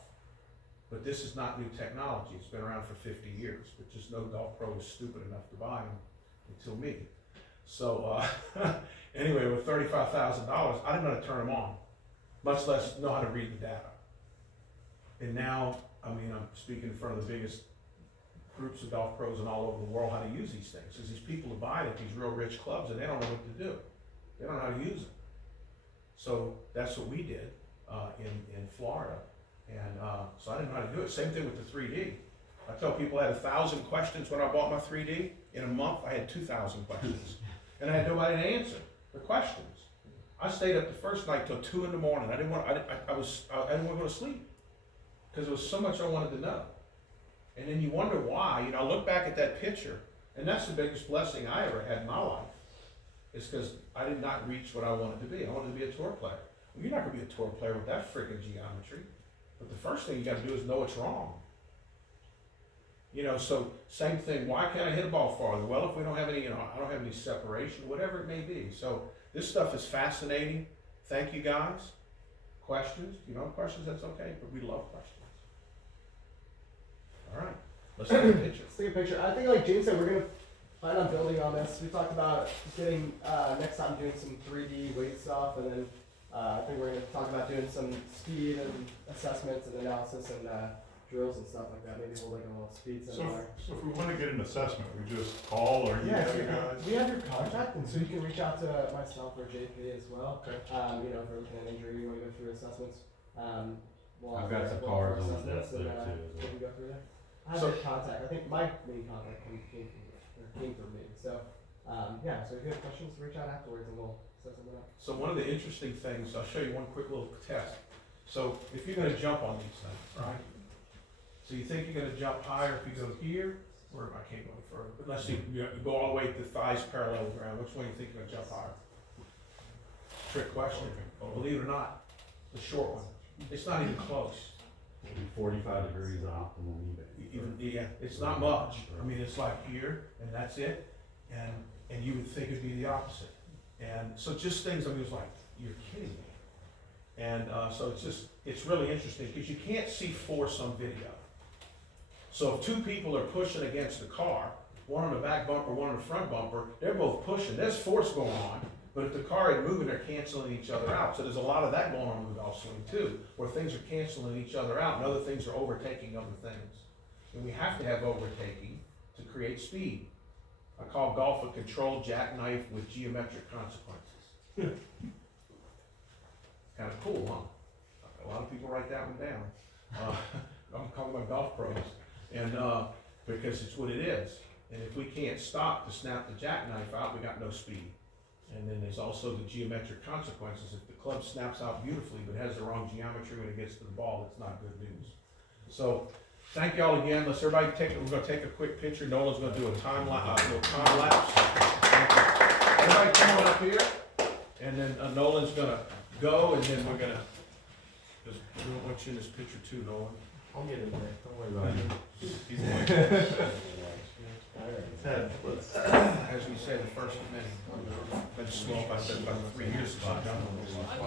But this is not new technology. It's been around for 50 years, but just no golf pro was stupid enough to buy them until me. So anyway, with $35,000, I didn't know how to turn them on, much less know how to read the data. And now, I mean, I'm speaking in front of the biggest groups of golf pros and all over the world how to use these things. Because these people who buy it at these real rich clubs, and they don't know what to do. They don't know how to use them. So that's what we did in Florida. And so I didn't know how to do it. Same thing with the 3D. I tell people I had 1,000 questions when I bought my 3D. In a month, I had 2,000 questions. And I had nobody to answer the questions. I stayed up the first night till 2 in the morning. I didn't want to go to sleep, because there was so much I wanted to know. And then you wonder why. You know, I look back at that picture, and that's the biggest blessing I ever had in my life. It's because I did not reach what I wanted to be. I wanted to be a tour player. Well, you're not going to be a tour player with that freaking geometry. But the first thing you got to do is know it's wrong. You know, so same thing. Why can't I hit a ball farther? Well, if we don't have any, you know, I don't have any separation, whatever it may be. So this stuff is fascinating. Thank you guys. Questions? If you don't have questions, that's okay. But we love questions. All right. Let's take a picture. Let's take a picture. I think, like James said, we're gonna plan on building on this. We talked about getting, next time doing some 3D weight stuff, and then, I think we're gonna talk about doing some speed and assessments and analysis and, drills and stuff like that. Maybe hold like a little speed So, seminar. so if we wanna get an assessment, we just call or Yeah, email so you guys? we have your contact, and so you can reach out to myself or JP as well. Okay. You know, if you're looking at injury, you wanna go through assessments. I've got some cards on the desk there, too, as well. We can go through there. I have So- your contact. I think my main contact came through me. So, yeah. So if you have questions, reach out afterwards, and we'll set something up. So one of the interesting things, I'll show you one quick little test. So if you're gonna jump on these things, right? So you think you're gonna jump higher if you go here, or I can't go any further, but let's see, you go all the way to the thighs parallel with the ground, which one do you think you're gonna jump higher? Trick question, believe it or not, the short one, it's not even close. 45 degrees optimal Even, yeah, it's not much, I mean, it's like here, and that's it, and you would think it'd be the opposite. And so just things, I mean, it's like, you're kidding me. And, so it's really interesting, because you can't see force on video. So if two people are pushing against the car, one on the back bumper, one on the front bumper, they're both pushing, there's force going on, but if the car is moving, they're canceling each other out. So there's a lot of that going on in the golf swing too, where things are canceling each other out, and other things are overtaking other things. And we have to have overtaking to create speed. I call golf a controlled jackknife with geometric consequences. Kind of cool, huh? A lot of people write that one down. I'm calling my golf pros, and because it's what it is. And if we can't stop to snap the jackknife out, we got no speed. And then there's also the geometric consequences. If the club snaps out beautifully but has the wrong geometry when it gets to the ball, it's not good news. So thank y'all again. Let's everybody we're gonna take a quick picture. Nolan's gonna do a little time lapse. Everybody come on up here, and then Nolan's gonna go, and then we're gonna just, we don't want you in this picture too, Nolan. I'll get in there, don't worry about it. He's like, Ted, as we said, the first of many. Been slow, I said about 3 years since I've done one of these. All right,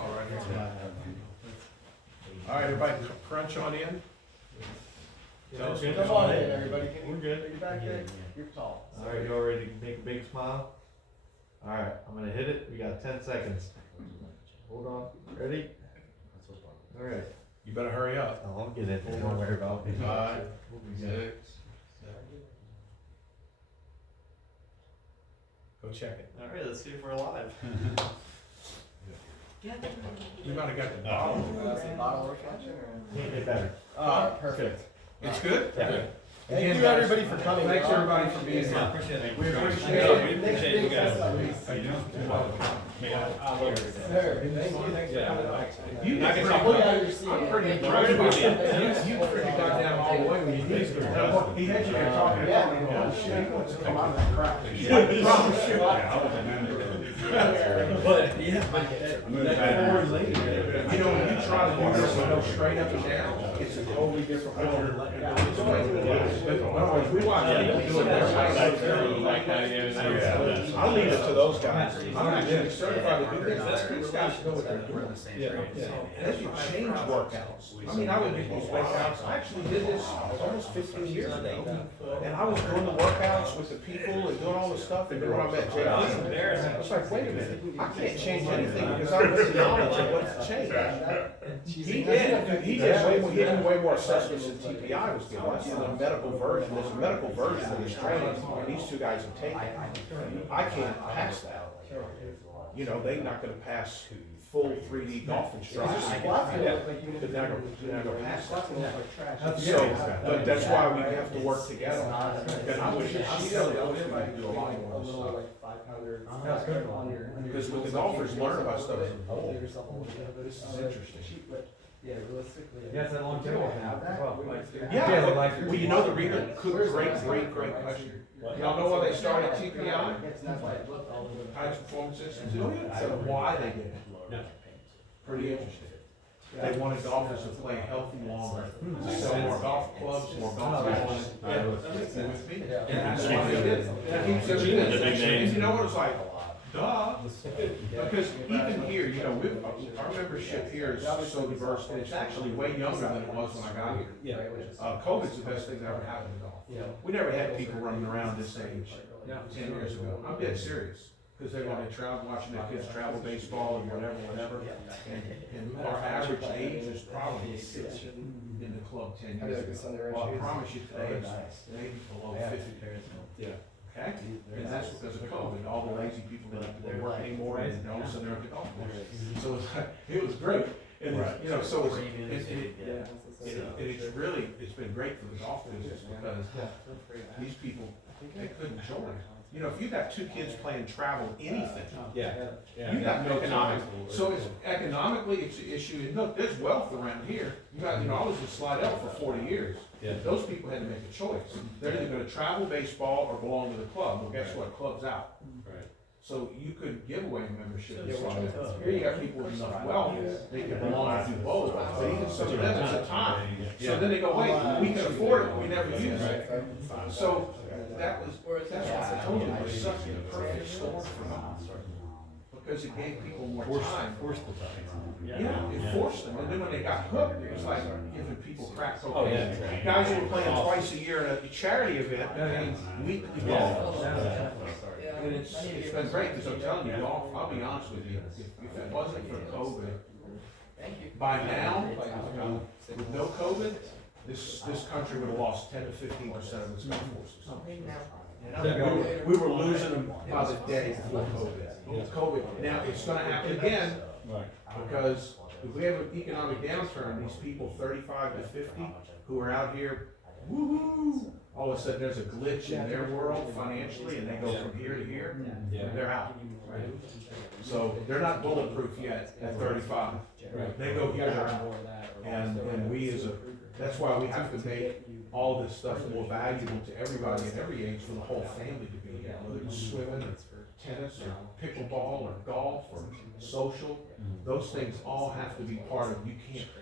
all right, everybody crunch on in. Tell us Come on in, everybody. We're good. Are you back there? You're tall. All right, you all ready to make a big smile? All right, I'm gonna hit it. We got 10 seconds. Hold on. Ready? All right. You better hurry up. I'll get it. Don't worry about it. 5, 6. Go check it. All right, let's see if we're alive. You might have got the bottle. Bottle reflection or? Get better. Perfect. It's good? Yeah. Good. Thank Again, you guys, everybody for coming. Thanks everybody for being here. Appreciate it. We appreciate Yeah, it. we appreciate you guys. How you doing? Sir, thank you. Thanks for coming by. You I can did talk pretty about good. your seat. I'm pretty impressed with you. You pretty got down all the way when you did. He had you there talking. Yeah. Oh, shit, he wants to come out of that crap. But, yeah, that forward lane. You know, when you try to do this with no straight up and down, it's a totally different world. But we watch people do it. I'll leave it to those guys. I'm actually certified to do this. These guys know what they're doing. They can change workouts. I mean, I would do these workouts. I actually did this almost 15 years ago. And I was doing the workouts with the people and doing all the stuff. And then when I met Jay, I was like, wait a minute, I can't change anything because I was knowledge of what's changed. He did way more assessments than TPI was doing. That's a medical version. There's a medical version of this training, and these two guys have taken it. I can't pass that. You know, they're not gonna pass full 3D golf instruction. They're not gonna pass that. So, but that's why we have to work together. And I wish, I wish we could do a lot more of this stuff. Because with the golfers learn about stuff as a whole. This is interesting. Yeah, realistically. Yeah, it's that long tail now. Yeah, well, you know the reason, great question. Y'all know why they started TPI? High Performance Institute? So why they did it? Pretty interesting. They wanted golfers to play healthy longer, to sell more golf clubs, more golf balls. With me. And that's why they did it. And you know what it's like? Duh. Because even here, you know, our membership here is so diverse, and it's actually way younger than it was when I got here. Yeah. COVID's the best thing that ever happened to golf. We never had people running around this age 10 years ago. I'm dead serious. Because they want to travel, watching their kids travel baseball or whatever. And our average age is probably 6 in the club 10 years ago. Well, I promise you today, it's maybe below 50. Yeah. Okay? And that's because of COVID. All the lazy people didn't have to go to work anymore, and all of a sudden they're at the golf course. So it was great. And, you know, so it's really, it's been great for the golf business because these people, they couldn't join. You know, if you got 2 kids playing travel anything, Yeah. you got no time. So it's economically, it's an issue. And look, there's wealth around here. You got, you know, I was in Slidell for 40 years. Yeah. Those people had to make a choice. They're either gonna travel baseball or belong to the club. Well, guess what? Club's out. Right. So you could give away a membership. Here you got people with enough wealth, they can belong to do both. But even some of them, it's a time. So then they go, wait, we can afford it, but we never use it. So that's what I told you, it was such a perfect storm for us. Because it gave people more time. Forced the time. Yeah, it forced them, and then when they got hooked, it was like giving people crack Oh, cocaine. yeah. Guys who were playing twice a year at a charity event, and weekly golf. And it's been great, because I'm telling you, golf, I'll be honest with you, if it wasn't for COVID, by now, with no COVID, this country would have lost 10 to 15% of its golf courses. We were losing them by the day before COVID. With COVID, now it's gonna happen again, because if we have an economic downturn, these people 35 to 50 who are out here, woo-hoo, all of a sudden there's a glitch in their world financially, and they go from here to here, and they're out. So they're not bulletproof yet at 35. They go here, they're out. And we that's why we have to make all this stuff more valuable to everybody at every age, for the whole family to be here, whether it's swimming or tennis or pickleball or golf or social. Those things all have to be part of,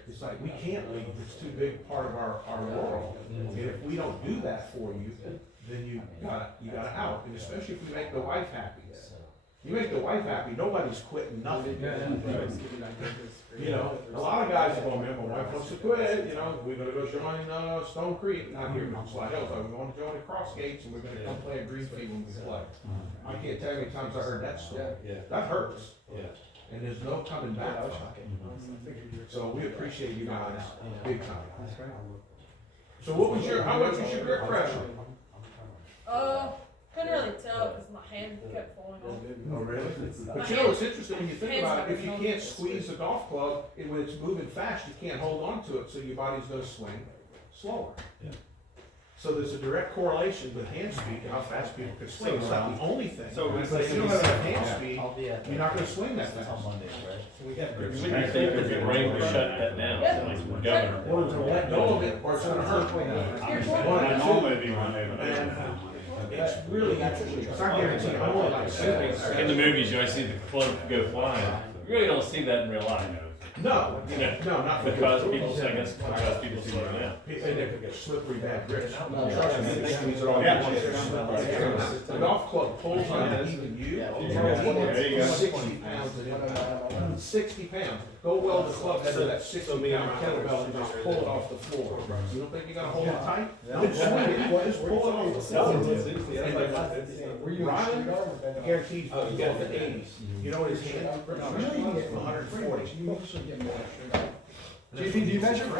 it's like, we can't leave, it's too big part of our world. And if we don't do that for you, then you gotta out, and especially if you make the wife happy. You make the wife happy, nobody's quitting nothing. You know, a lot of guys are going, man, my wife wants to quit, you know, we're gonna go join, Stone Creek, not here in Slidell, so we're going to join the Cross Gates, and we're gonna come play a green fee when we play. I can't tell you how many times I heard that story. That hurts. And there's no coming back from it. So we appreciate you guys, big time. So how much was your grip pressure? Couldn't really tell because my hand kept falling off. Oh, really? But you know, it's interesting when you think about it, if you can't squeeze the golf club, when it's moving fast, you can't hold on to it, so your body's gonna swing slower. So there's a direct correlation with hand speed and how fast people can swing. It's not the only thing. So But if you don't have enough hand speed, you're not gonna swing that fast. I think if your brain would shut that down, like we're governor. Or it's gonna let go of it, or it's gonna hurt. One I of the know two. maybe one day, but And it's really interesting, because I guarantee you, I'm only like 7. In the movies, you always see the club go flying. You really don't see that in real life. No, no, not for Because people, I guess, because people slow down. And they're slippery bad grips. Trust me, these are all the ones that are slippery. The golf club pulls on even you. There you go. 60 pounds of impact. 60 pounds. Go weld the club head to that 60-pound kettlebell and just pull it off the floor. You don't think you gotta hold it tight? Don't swing it, just pull it off the floor. Ryan guarantees you go to the 80s. You know what his hand grip is? 140. Do you measure for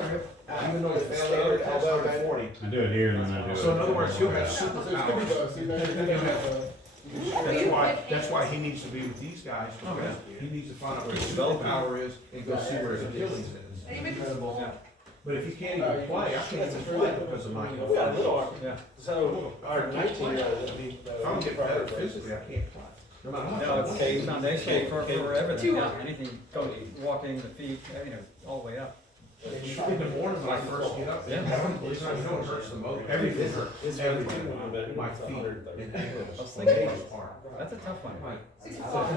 Even though it's standard, that's 140. I do it here and then I do it. So in other words, he'll have superpowers. That's why he needs to be with these guys, because he needs to find out where his superpower is and go see where his Achilles is. But if he can't even play, I can't even play because of my. We got a little arm. So our 19-year-old, If I'm getting better physically, I can't play. No matter how No, much I it's want a to. foundation for everything, yeah, anything, go walking, the feet, you know, all the way up. In the morning when I first get up, you know what hurts the most? Everything hurts. Everything. My feet and ankles. That's a tough one.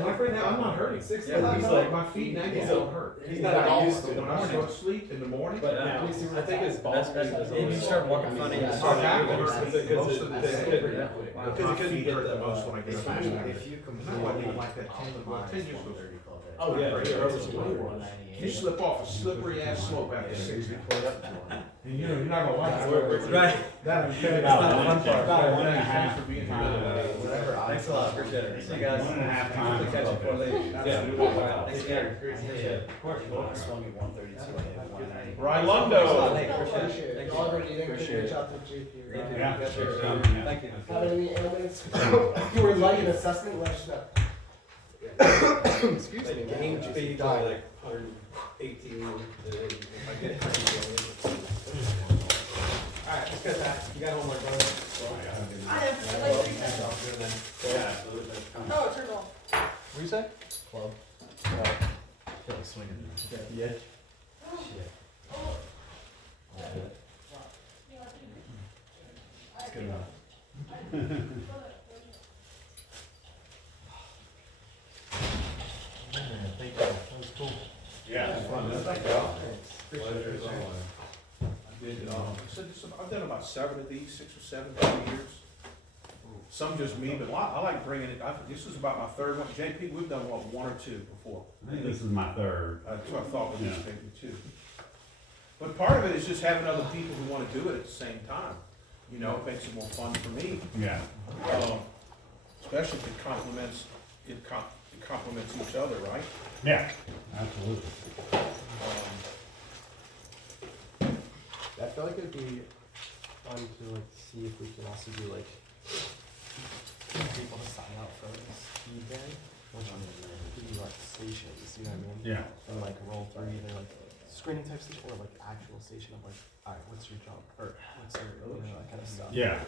Like right now, I'm not hurting. Yeah, he's like- My feet and ankles don't hurt. He's not used to it. When I go to sleep in the morning. But now, I think his ball screen was And you start walking funny. My back hurts most of the day. My feet hurt the most when I get up in the morning. I didn't like that 10 years ago. Oh, yeah, you're over some weight. You slip off a slippery ass slope after 60. And you're not gonna like it. Right. That's not the fun part. Thanks for being here. Whatever. Thanks a lot, appreciate it. See you guys. 1.5 times. Catch you before leave. Yeah. Thanks again. Rylundo. Hey, appreciate it. Appreciate it. Thank Y'all you. already didn't Appreciate reach it. out to JP. right? Yeah, Yes, sure, sir. yeah. Thank you. Have any ailments? You were like an assessment, let us know. Excuse me. Like game man. speed, like 118. Alright, let's get that. You got homework, brother. I have, I like three times. Oh, it turned off. What'd you say? Club. Yeah. It's good enough. Thank you, that was cool. Yeah. I've done about 7 of these, 6 or 7 over the years. Some just me, but I like bringing it, this is about my 3rd one. JP, we've done what, 1 or 2 before? I think this is my third. That's what I thought with this Yeah. paper too. But part of it is just having other people who wanna do it at the same time. You know, it makes it more fun for me, Yeah. especially if it complements each other, right? Yeah, absolutely. I feel like it'd be fun to like see if we can also do like people to sign up for this speed band, which on the like stations, you know what I mean? Yeah. And like roll through either like screening type station or like actual station of like, alright, what's your job or what's your, you know, that kind of stuff. Yeah.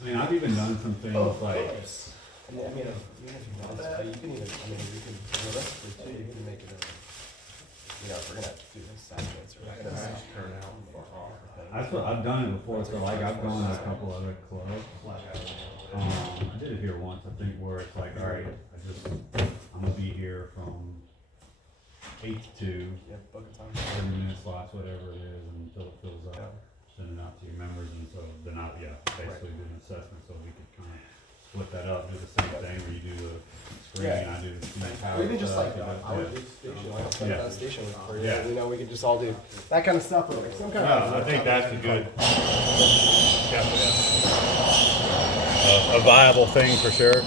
I mean, I've even done some things like, I mean, even if you want to, you can even, I mean, you can realistically too, you can make it a, you know, if we're gonna do this segments or that kind of stuff. that's what, I've done it before, so like, I've gone to a couple other clubs. I did it here once, I think, where it's like, alright, I'm gonna be here from 8 to 2, Yeah, book a time. 30-minute slots, whatever it is, until it fills up. Send it out to your members, and so then basically do an assessment, so we could kind of split that up, do the same thing, where you do the screening, I do the speed power. Or even just like, stuff, I would yeah. do station, like, I'll set Yeah. that station for you, Yeah. you know, we could just all do that kind of stuff, or like some kind of. No, I think that's a good, a viable thing for sure.